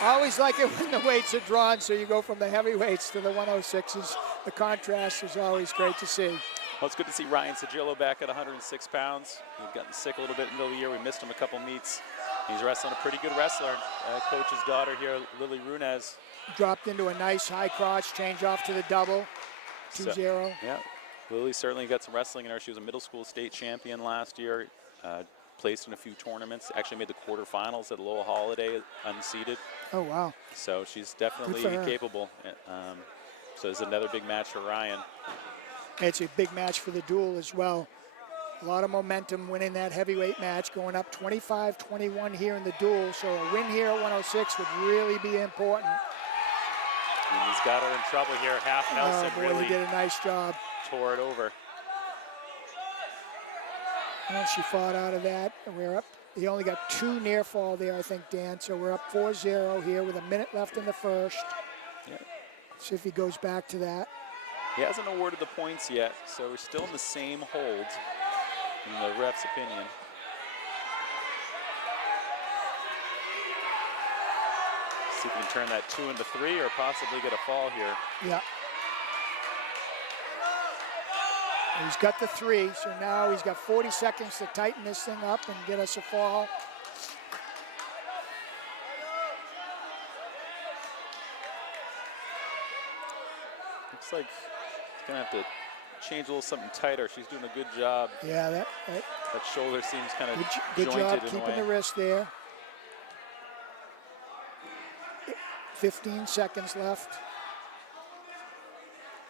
I always like it when the weights are drawn, so you go from the heavyweights to the 106s. The contrast is always great to see. Well, it's good to see Ryan Sagillo back at 106 pounds. He'd gotten sick a little bit in the middle of the year. We missed him a couple meets. He's wrestling a pretty good wrestler. Coach's daughter here, Lily Runez. Dropped into a nice high crotch, change off to the double, 2-0. So, yeah, Lily certainly got some wrestling in her. She was a middle school state champion last year. Placed in a few tournaments. Actually made the quarterfinals at Lowell Holiday, unseeded. Oh, wow. So she's definitely capable. So it's another big match for Ryan. It's a big match for the duel as well. A lot of momentum winning that heavyweight match, going up 25-21 here in the duel. So a win here at 106 would really be important. And he's got her in trouble here. Half Nelson Oh, boy, really he did a nice job. tore it over. Well, she fought out of that. We're up. He only got 2 near fall there, I think, Dan. So we're up 4-0 here with a minute left in the first. Yeah. See if he goes back to that. He hasn't awarded the points yet, so we're still in the same hold in the ref's opinion. See if we can turn that 2 into 3 or possibly get a fall here. Yeah. He's got the 3, so now he's got 40 seconds to tighten this thing up and get us a fall. Looks like he's gonna have to change a little something tighter. She's doing a good job. Yeah, that shoulder seems kind of good jointed job in a keeping way. the wrist there. 15 seconds left.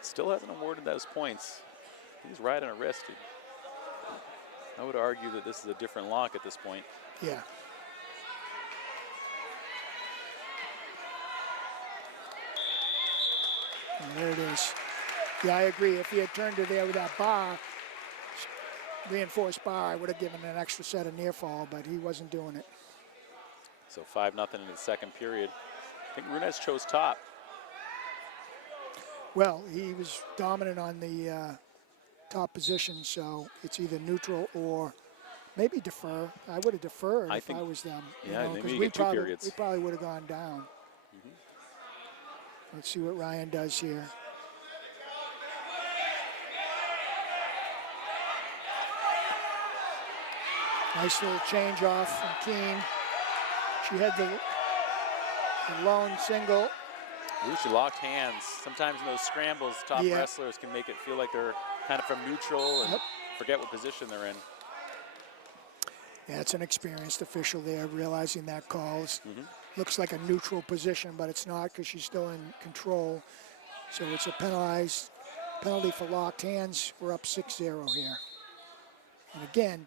Still hasn't awarded those points. He's riding a wrist. I would argue that this is a different lock at this point. Yeah. And there it is. Yeah, I agree. If he had turned her there with that bar, reinforced bar, I would have given an extra set of near fall, but he wasn't doing it. So 5-0 in the second period. I think Runez chose top. Well, he was dominant on the top position, so it's either neutral or maybe defer. I would have deferred if I was them. Yeah, you know, maybe you we get 2 periods. We probably would have gone down. Let's see what Ryan does here. Nice little change off from Keene. She had the lone single. Ooh, she locked hands. Sometimes in those scrambles, top wrestlers can make it feel like they're kind of from neutral and forget what position they're in. Yeah, it's an experienced official there, realizing that calls. Looks like a neutral position, but it's not because she's still in control. So it's a penalty for locked hands. We're up 6-0 here. And again,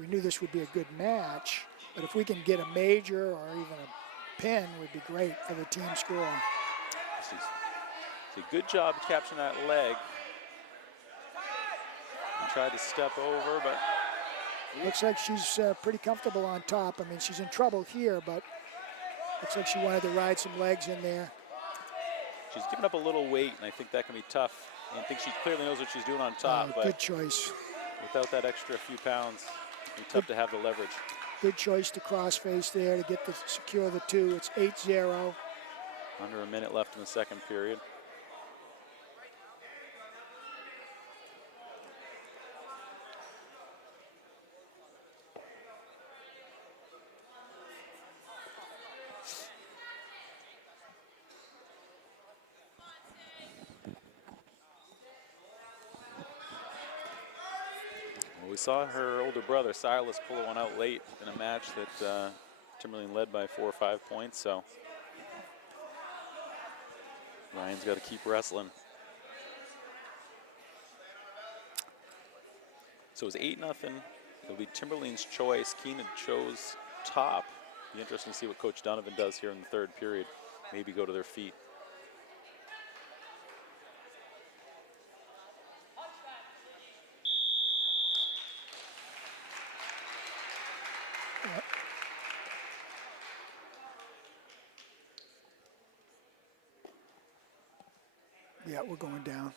we knew this would be a good match, but if we can get a major or even a pin, would be great for the team score. It's a good job capturing that leg. And tried to step over, but looks like she's pretty comfortable on top. I mean, she's in trouble here, but looks like she wanted to ride some legs in there. she's given up a little weight, and I think that can be tough. I think she clearly knows what she's doing on top, but good choice. Without that extra few pounds, it's tough to have the leverage. Good choice to cross face there to get the secure the 2. It's 8-0. Under a minute left in the second period. we saw her older brother Silas pull one out late in a match that Timberlane led by 4 or 5 points. So Ryan's got to keep wrestling. So it's 8-0. It'll be Timberlane's choice. Keene chose top. Be interesting to see what Coach Donovan does here in the third period. Maybe go to their feet. Yeah, we're going down.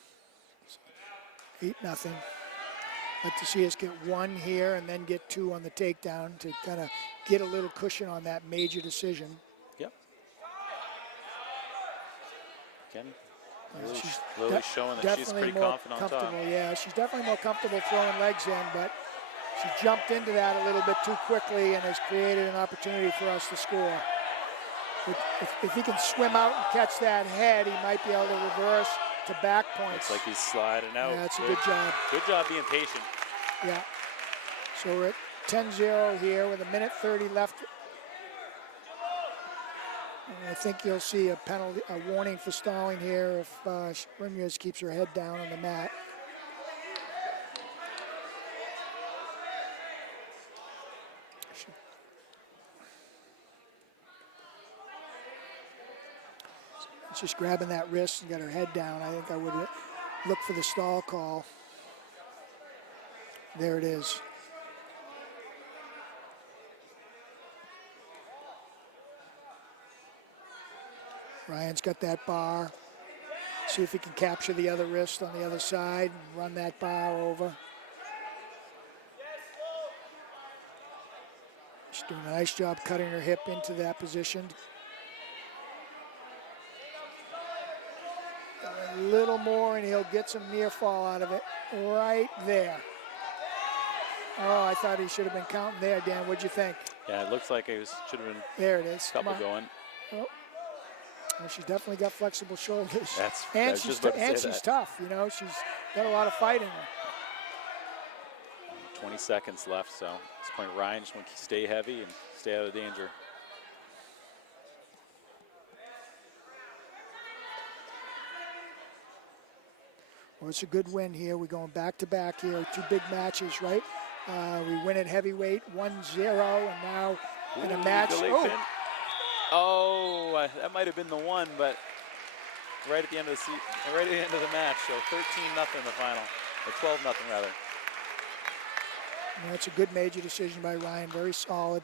8-0. Like to see us get 1 here and then get 2 on the takedown to kind of get a little cushion on that major decision. Yep. Kenny, She's really showing that she's pretty confident on top. Yeah, she's definitely more comfortable throwing legs in, but she jumped into that a little bit too quickly and has created an opportunity for us to score. If he can swim out and catch that head, he might be able to reverse to back points. Looks like he's sliding out. Yeah, that's a good job. Good job being patient. Yeah. So we're at 10-0 here with 1:30 left. And I think you'll see a penalty, a warning for stalling here if Ramirez keeps her head down on the mat. She's just grabbing that wrist and got her head down. I think I would look for the stall call. There it is. Ryan's got that bar. See if he can capture the other wrist on the other side and run that bar over. She's doing a nice job cutting her hip into that position. A little more and he'll get some near fall out of it right there. Oh, I thought he should have been counting there, Dan. What'd you think? Yeah, it looks like it should have been there it is. A couple going. Oh. Well, she's definitely got flexible shoulders. And she's tough, you know. She's got a lot of fight in her. 20 seconds left, so at this point Ryan just wants to stay heavy and stay out of danger. Well, it's a good win here. We're going back-to-back here, 2 big matches, right? We win at heavyweight, 1-0, and now in a match. That might have been the one, but right at the end of the match. So 13-0 the final, or 12-0 rather. That's a good major decision by Ryan. Very solid.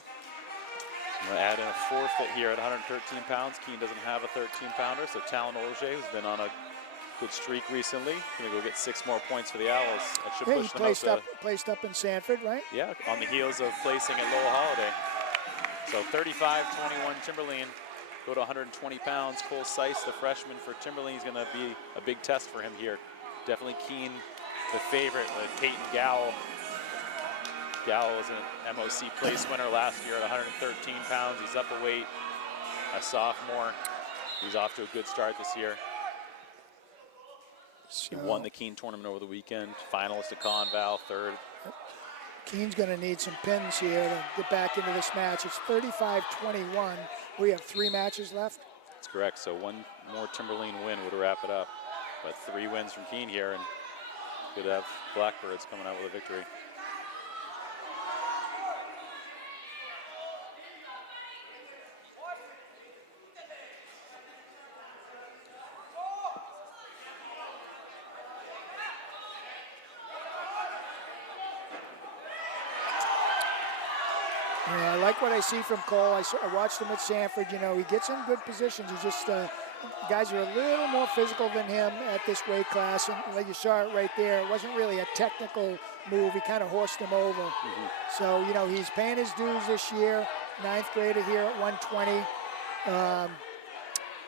I'm going to add in a forfeit here at 113 pounds. Keene doesn't have a 13-pounder, so Talon Auger, who's been on a good streak recently, going to go get 6 more points for the Owls. That should push them out placed up in Sanford, right? Yeah, on the heels of placing at Lowell Holiday. So 35-21 Timberlane, go to 120 pounds. Cole Seiss, the freshman for Timberlane, is going to be a big test for him here. Definitely Keene, the favorite with Peyton Gowell. Gowell was an MOC place winner last year at 113 pounds. He's up a weight, a sophomore. He's off to a good start this year. He won the Keene tournament over the weekend. Finalist at Conval, 3rd. Keene's going to need some pins here to get back into this match. It's 35-21. We have 3 matches left. That's correct. So 1 more Timberlane win would wrap it up. But 3 wins from Keene here, and could have Blackbirds coming out with a victory. Yeah, I like what I see from Cole. I watched him at Sanford. You know, he gets in good positions. He just, guys are a little more physical than him at this weight class. And like you saw it right there, it wasn't really a technical move. He kind of horsed him over. So, you know, he's paying his dues this year. 9th grader here at 120.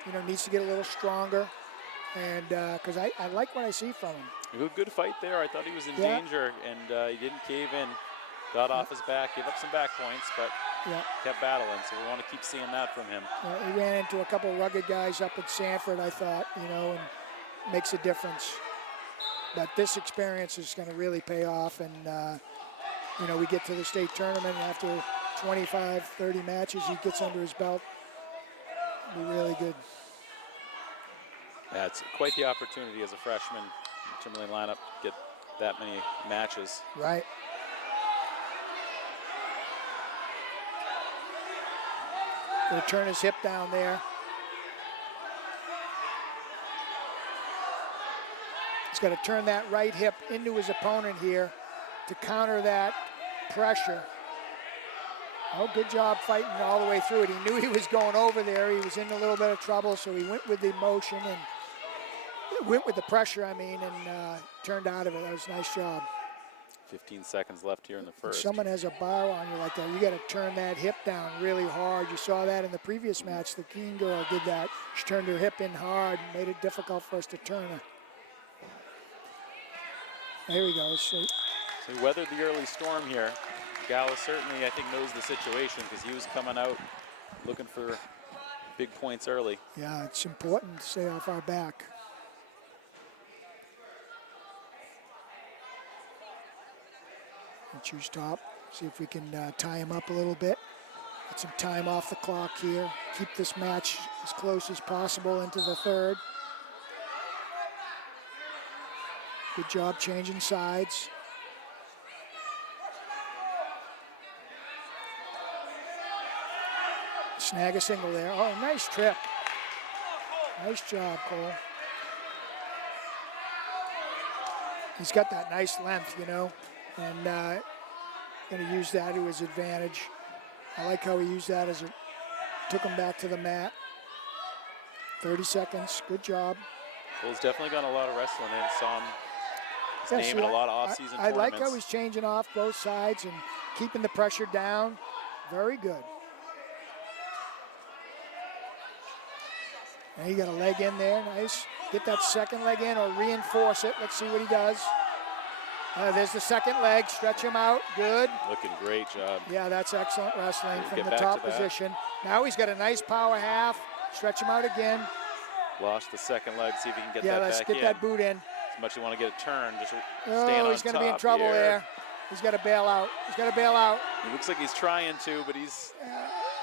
You know, needs to get a little stronger. And because I like what I see from him. Good fight there. I thought he was in danger, and he didn't cave in. Got off his back, gave up some back points, but kept battling. So we want to keep seeing that from him. He ran into a couple rugged guys up at Sanford, I thought, you know, and makes a difference. But this experience is going to really pay off, and you know, we get to the state tournament and after 25, 30 matches, he gets under his belt. Be really good. Yeah, it's quite the opportunity as a freshman Timberlane lineup to get that many matches. Right. Gonna turn his hip down there. He's got to turn that right hip into his opponent here to counter that pressure. Oh, good job fighting all the way through it. He knew he was going over there. He was in a little bit of trouble, so he went with the motion and went with the pressure, I mean, and turned out of it. That was a nice job. 15 seconds left here in the first. If someone has a bar on you like that, you got to turn that hip down really hard. You saw that in the previous match. The Keene girl did that. She turned her hip in hard and made it difficult for us to turn her. There we go. So he weathered the early storm here. Gallus certainly, I think, knows the situation because he was coming out looking for big points early. Yeah, it's important to stay off our back. And choose top. See if we can tie him up a little bit. Get some time off the clock here. Keep this match as close as possible into the third. Good job changing sides. Snag a single there. Oh, nice trip. Nice job, Cole. He's got that nice length, you know, and going to use that to his advantage. I like how he used that as it took him back to the mat. 30 seconds. Good job. Cole's definitely got a lot of wrestling in. Saw him name in a lot of off-season I tournaments. like how he's changing off both sides and keeping the pressure down. Very good. And he got a leg in there, nice. Get that second leg in or reinforce it. Let's see what he does. There's the second leg, stretch him out, good. Looking great job. Yeah, that's excellent wrestling from the back top to that. position. Now he's got a nice power half, stretch him out again. Lost the second leg, see if he can get Yeah, that let's back get in. that boot in. As much as you want to get a turn, just staying on Oh, he's going to be in top trouble here. there. He's got to bail out. He's got to bail out. It looks like he's trying to, but he's...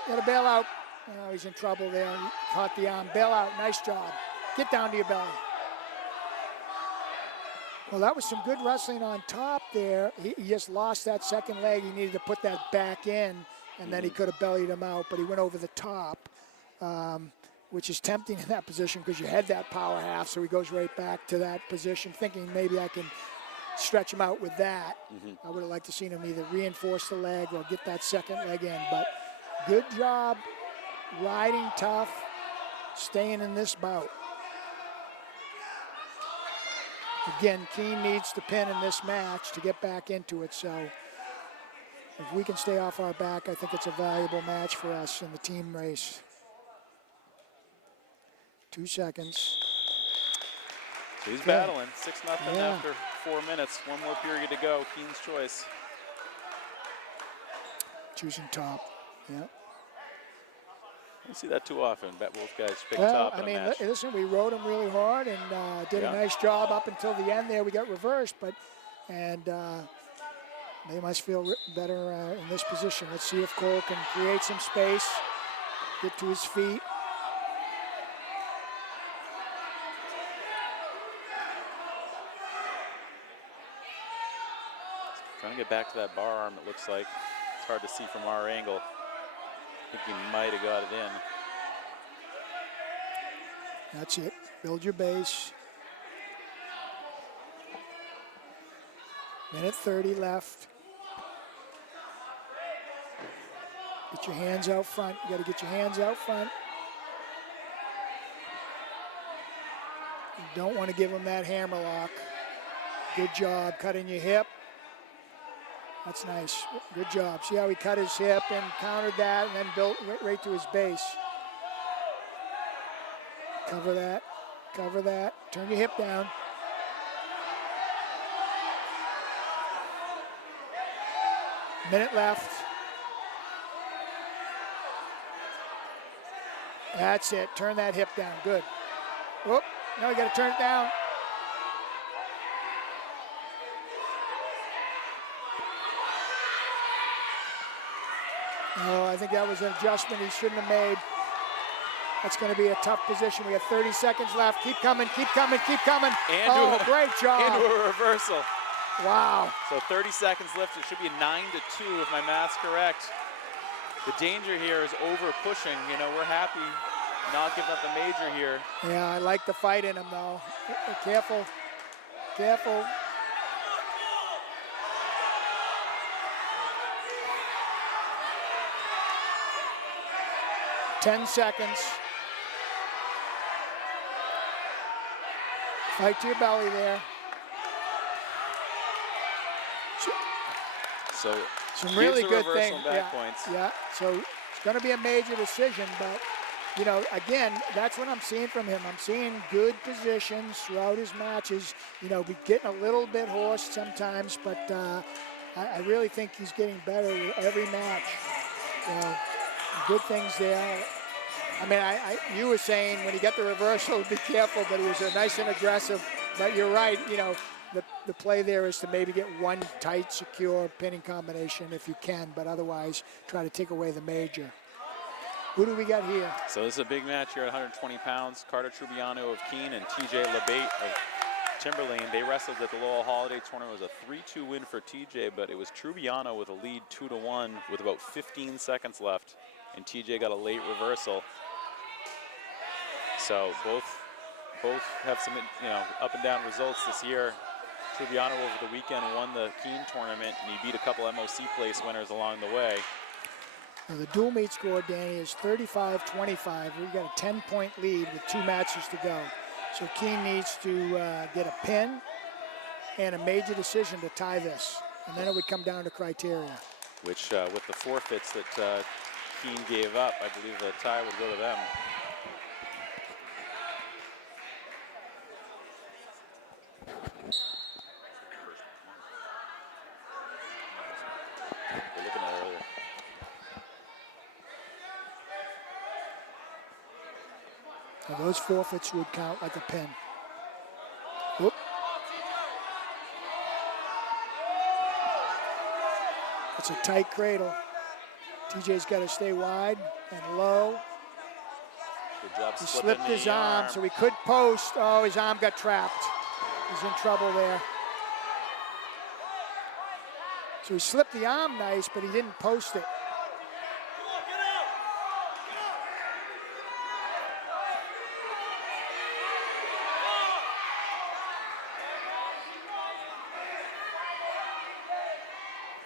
Got to bail out. Oh, he's in trouble there. He caught the arm. Bail out. Nice job. Get down to your belly. Well, that was some good wrestling on top there. He just lost that second leg. He needed to put that back in, and then he could have bellied him out, but he went over the top, which is tempting in that position because you had that power half, so he goes right back to that position thinking maybe I can stretch him out with that. I would have liked to seen him either reinforce the leg or get that second leg in, but good job riding tough, staying in this bout. Again, Keene needs to pin in this match to get back into it, so if we can stay off our back, I think it's a valuable match for us in the team race. 2 seconds. He's battling. 6-0 Yeah. after 4 minutes. One more period to go. Keene's choice. Choosing top. Yeah. Don't see that too often. Bet both guys pick Well, top in I mean, a match. listen, we rode him really hard and did a nice job up until the end there. We got reversed, but they must feel better in this position. Let's see if Cole can create some space, get to his feet. Trying to get back to that bar arm, it looks like. It's hard to see from our angle. I think he might have got it in. That's it. Build your base. Minute 30 left. Get your hands out front. You got to get your hands out front. You don't want to give him that hammer lock. Good job cutting your hip. That's nice. Good job. See how he cut his hip and countered that and then built right to his base. Cover that. Cover that. Turn your hip down. Minute left. That's it. Turn that hip down. Good. Whoop. Now you got to turn it down. No, I think that was an adjustment he shouldn't have made. That's going to be a tough position. We got 30 seconds left. Keep coming, keep coming, keep coming. And great job. Into a reversal. Wow. So 30 seconds left. It should be 9-2 if my math's correct. The danger here is over pushing. You know, we're happy not giving up the major here. Yeah, I like the fight in him though. Careful, careful. Ten seconds. Fight to your belly there. So some really good things. Back points. Yeah, so it's going to be a major decision, but you know, again, that's what I'm seeing from him. I'm seeing good positions throughout his matches. You know, be getting a little bit hoarse sometimes, but I really think he's getting better with every match. You know, good things there. I mean, you were saying when he got the reversal, be careful, but he was nice and aggressive. But you're right, you know, the play there is to maybe get one tight, secure pinning combination if you can, but otherwise try to take away the major. Who do we got here? So this is a big match here at 120 pounds. Carter Trubiano of Keene and TJ LeBate of Timberlane. They wrestled at the Lowell Holiday Tournament. It was a 3-2 win for TJ, but it was Trubiano with a lead 2-1 with about 15 seconds left, and TJ got a late reversal. So both have some, you know, up and down results this year. Trubiano over the weekend won the Keene tournament, and he beat a couple MOC place winners along the way. Now the dual meet score, Danny, is 35-25. We've got a 10-point lead with 2 matches to go. So Keene needs to get a pin and a major decision to tie this, and then it would come down to criteria. Which, with the forfeits that Keene gave up, I believe the tie would go to them. We're looking at it earlier. Now those forfeits would count like a pin. Whoop. It's a tight cradle. TJ's got to stay wide and low. Good job. He slipped his arm, so he could post. Oh, his arm got trapped. He's in trouble there. So he slipped the arm nice, but he didn't post it.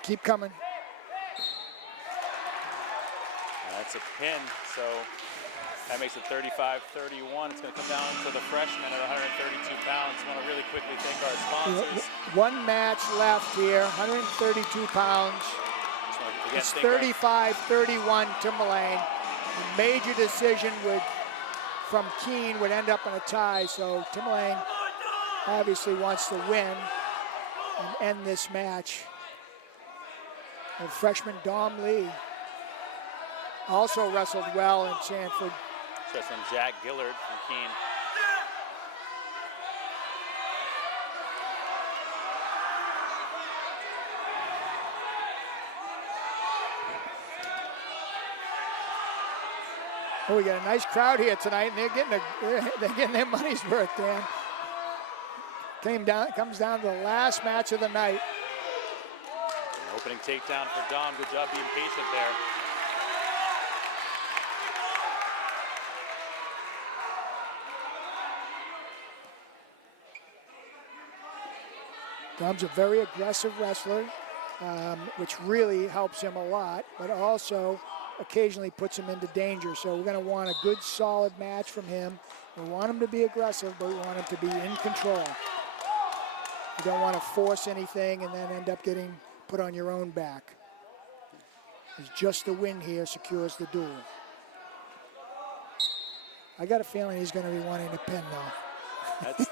Keep coming. That's a pin, so that makes it 35-31. It's going to come down to the freshman at 132 pounds. I want to really quickly thank our sponsors. One match left here, 132 pounds. It's 35-31 Timberlane. A major decision from Keene would end up in a tie, so Timberlane obviously wants to win and end this match. And freshman Dom Lee also wrestled well in Sanford. Wrestling Jack Gillard from Keene. Oh, we got a nice crowd here tonight, and they're getting their money's worth, Dan. Comes down to the last match of the night. Opening takedown for Dom. Good job being patient there. Dom's a very aggressive wrestler, which really helps him a lot, but also occasionally puts him into danger. So we're going to want a good, solid match from him. We want him to be aggressive, but we want him to be in control. You don't want to force anything and then end up getting put on your own back. It's just the win here secures the duel. I got a feeling he's going to be wanting to pin, though.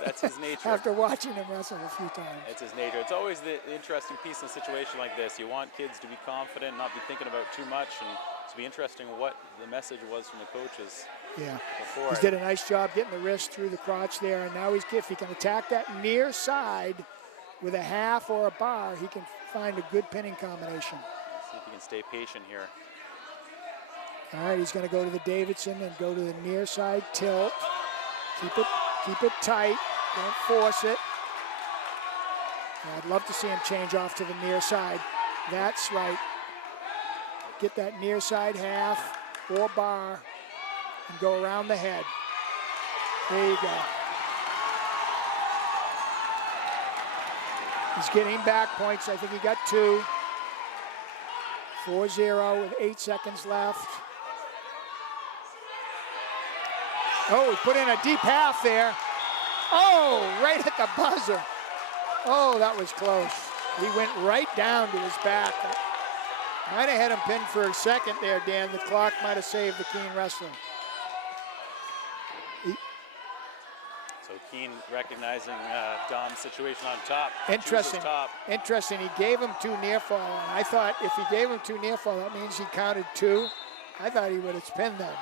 That's his nature. After watching him wrestle a few times. It's his nature. It's always the interesting piece in a situation like this. You want kids to be confident, not be thinking about too much, and to be interesting what the message was from the coaches. Yeah, before. He did a nice job getting the wrist through the crotch there, and now if he can attack that near side with a half or a bar, he can find a good pinning combination. See if he can stay patient here. All right, he's going to go to the Davidson and go to the near side tilt. Keep it tight. Don't force it. I'd love to see him change off to the near side. That's right. Get that near side half or bar and go around the head. There you go. He's getting back points. I think he got 2. 4-0 with 8 seconds left. Oh, he put in a deep half there. Oh, right at the buzzer. Oh, that was close. He went right down to his back. Might have had him pinned for a second there, Dan. The clock might have saved the Keene wrestler. So Keene recognizing Dom's situation on top. Interesting. Top. Interesting. He gave him 2 near fall, and I thought if he gave him 2 near fall, that means he counted 2. I thought he would have pinned them.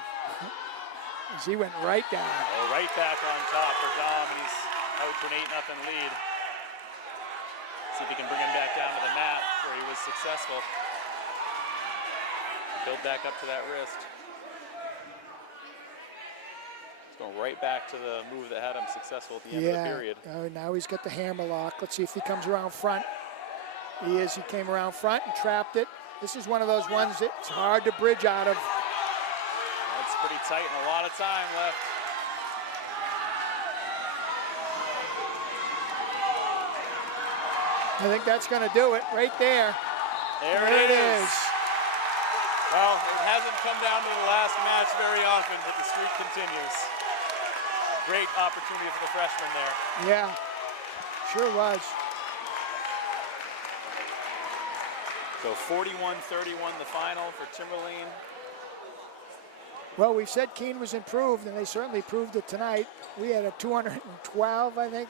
As he went right down. Oh, right back on top for Dom, and he's out to an 8-0 lead. See if he can bring him back down to the mat where he was successful. Build back up to that wrist. He's going right back to the move that had him successful at the end of the period. Now he's got the hammer lock. Let's see if he comes around front. He is. He came around front and trapped it. This is one of those ones that's hard to bridge out of. It's pretty tight and a lot of time left. I think that's going to do it right there. There it is. Well, it hasn't come down to the last match very often, but the streak continues. Great opportunity for the freshman there. Yeah, sure was. So 41-31 the final for Timberlane. Well, we said Keene was improved, and they certainly proved it tonight. We had a 212, I think,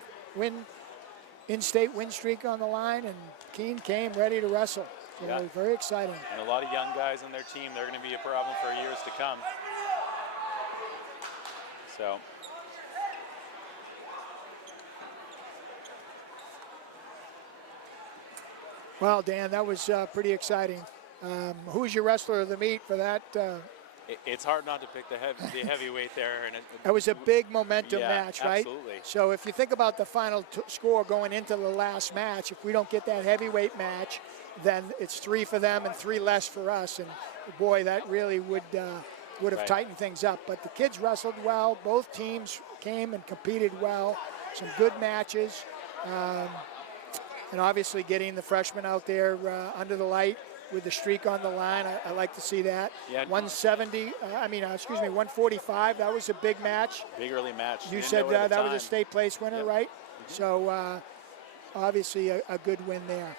in-state win streak on the line, and Keene came ready to wrestle. So Yeah. very exciting. And a lot of young guys on their team. They're going to be a problem for years to come. So. Well, Dan, that was pretty exciting. Who's your wrestler of the meet for that? It's hard not to pick the heavyweight there. And That was a big momentum match, right? Absolutely. So if you think about the final score going into the last match, if we don't get that heavyweight match, then it's 3 for them and 3 less for us. And boy, that really would have tightened things up. But the kids wrestled well. Both teams came and competed well. Some good matches. And obviously getting the freshmen out there under the light with the streak on the line. I like to see that. Yeah. 145. That was a big match. Big early match. You said that was a state place winner, Yep. right? So obviously a good win there.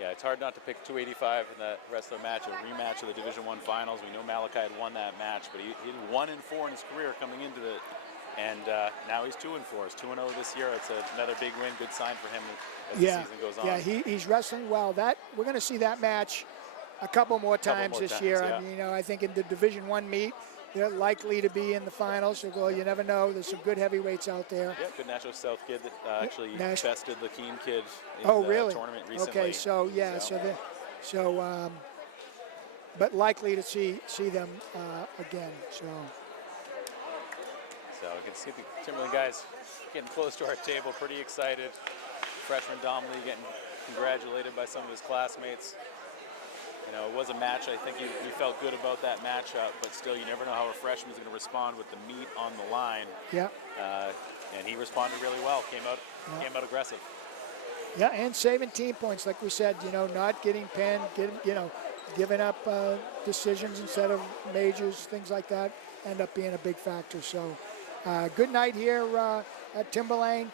Yeah, it's hard not to pick 285 in that wrestler match, a rematch of the Division I finals. We know Malachi had won that match, but he 1-4 in his career coming into it. And now he's 2-4. He's 2-0 this year. It's another big win, good sign for him as the season goes on. Yeah, he's wrestling well. We're going to see that match a couple more times this year. Yeah. I mean, I think in the Division I meet, they're likely to be in the finals. So, well, you never know. There's some good heavyweights out there. Yeah, good National South kid that actually bested the Keene kid in really? the tournament recently. Okay, so yeah, but likely to see them again. So we can see the Timberlane guys getting close to our table, pretty excited. Freshman Dom Lee getting congratulated by some of his classmates. You know, it was a match. I think you felt good about that matchup, but still, you never know how a freshman's going to respond with the meat on the line. Yeah. And he responded really well. Came out aggressive. Yeah, and saving team points, like we said. Not getting pinned, giving up decisions instead of majors, things like that, end up being a big factor. So. Good night here at Timberlane.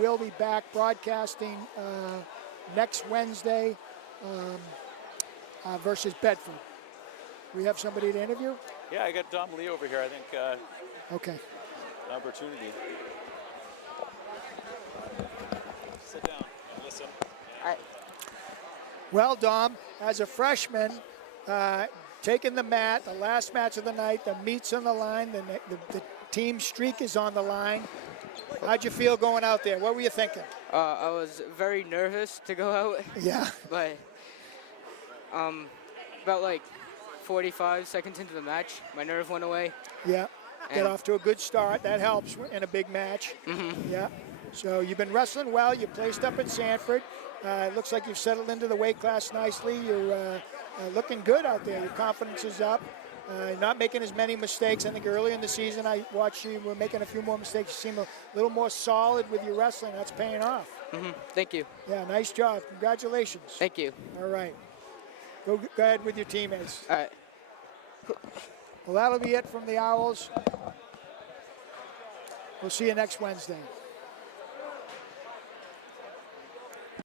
We'll be back broadcasting next Wednesday versus Bedford. We have somebody to interview? Yeah, I got Dom Lee over here. I think okay. Opportunity. Sit down and listen. All right. Well, Dom, as a freshman, taking the mat, the last match of the night, the meat's on the line, the team streak is on the line. How'd you feel going out there? What were you thinking? I was very nervous to go out. Yeah. But about like 45 seconds into the match, my nerve went away. Yeah, get And- off to a good start. That helps in a big match. Yeah. So you've been wrestling well. You placed up at Sanford. It looks like you've settled into the weight class nicely. You're looking good out there. Your confidence is up. Not making as many mistakes. I think early in the season I watched you were making a few more mistakes. You seem a little more solid with your wrestling. That's paying off. Thank you. Yeah, nice job. Congratulations. Thank you. All right. Go ahead with your teammates. All right. Well, that'll be it from the Owls. We'll see you next Wednesday.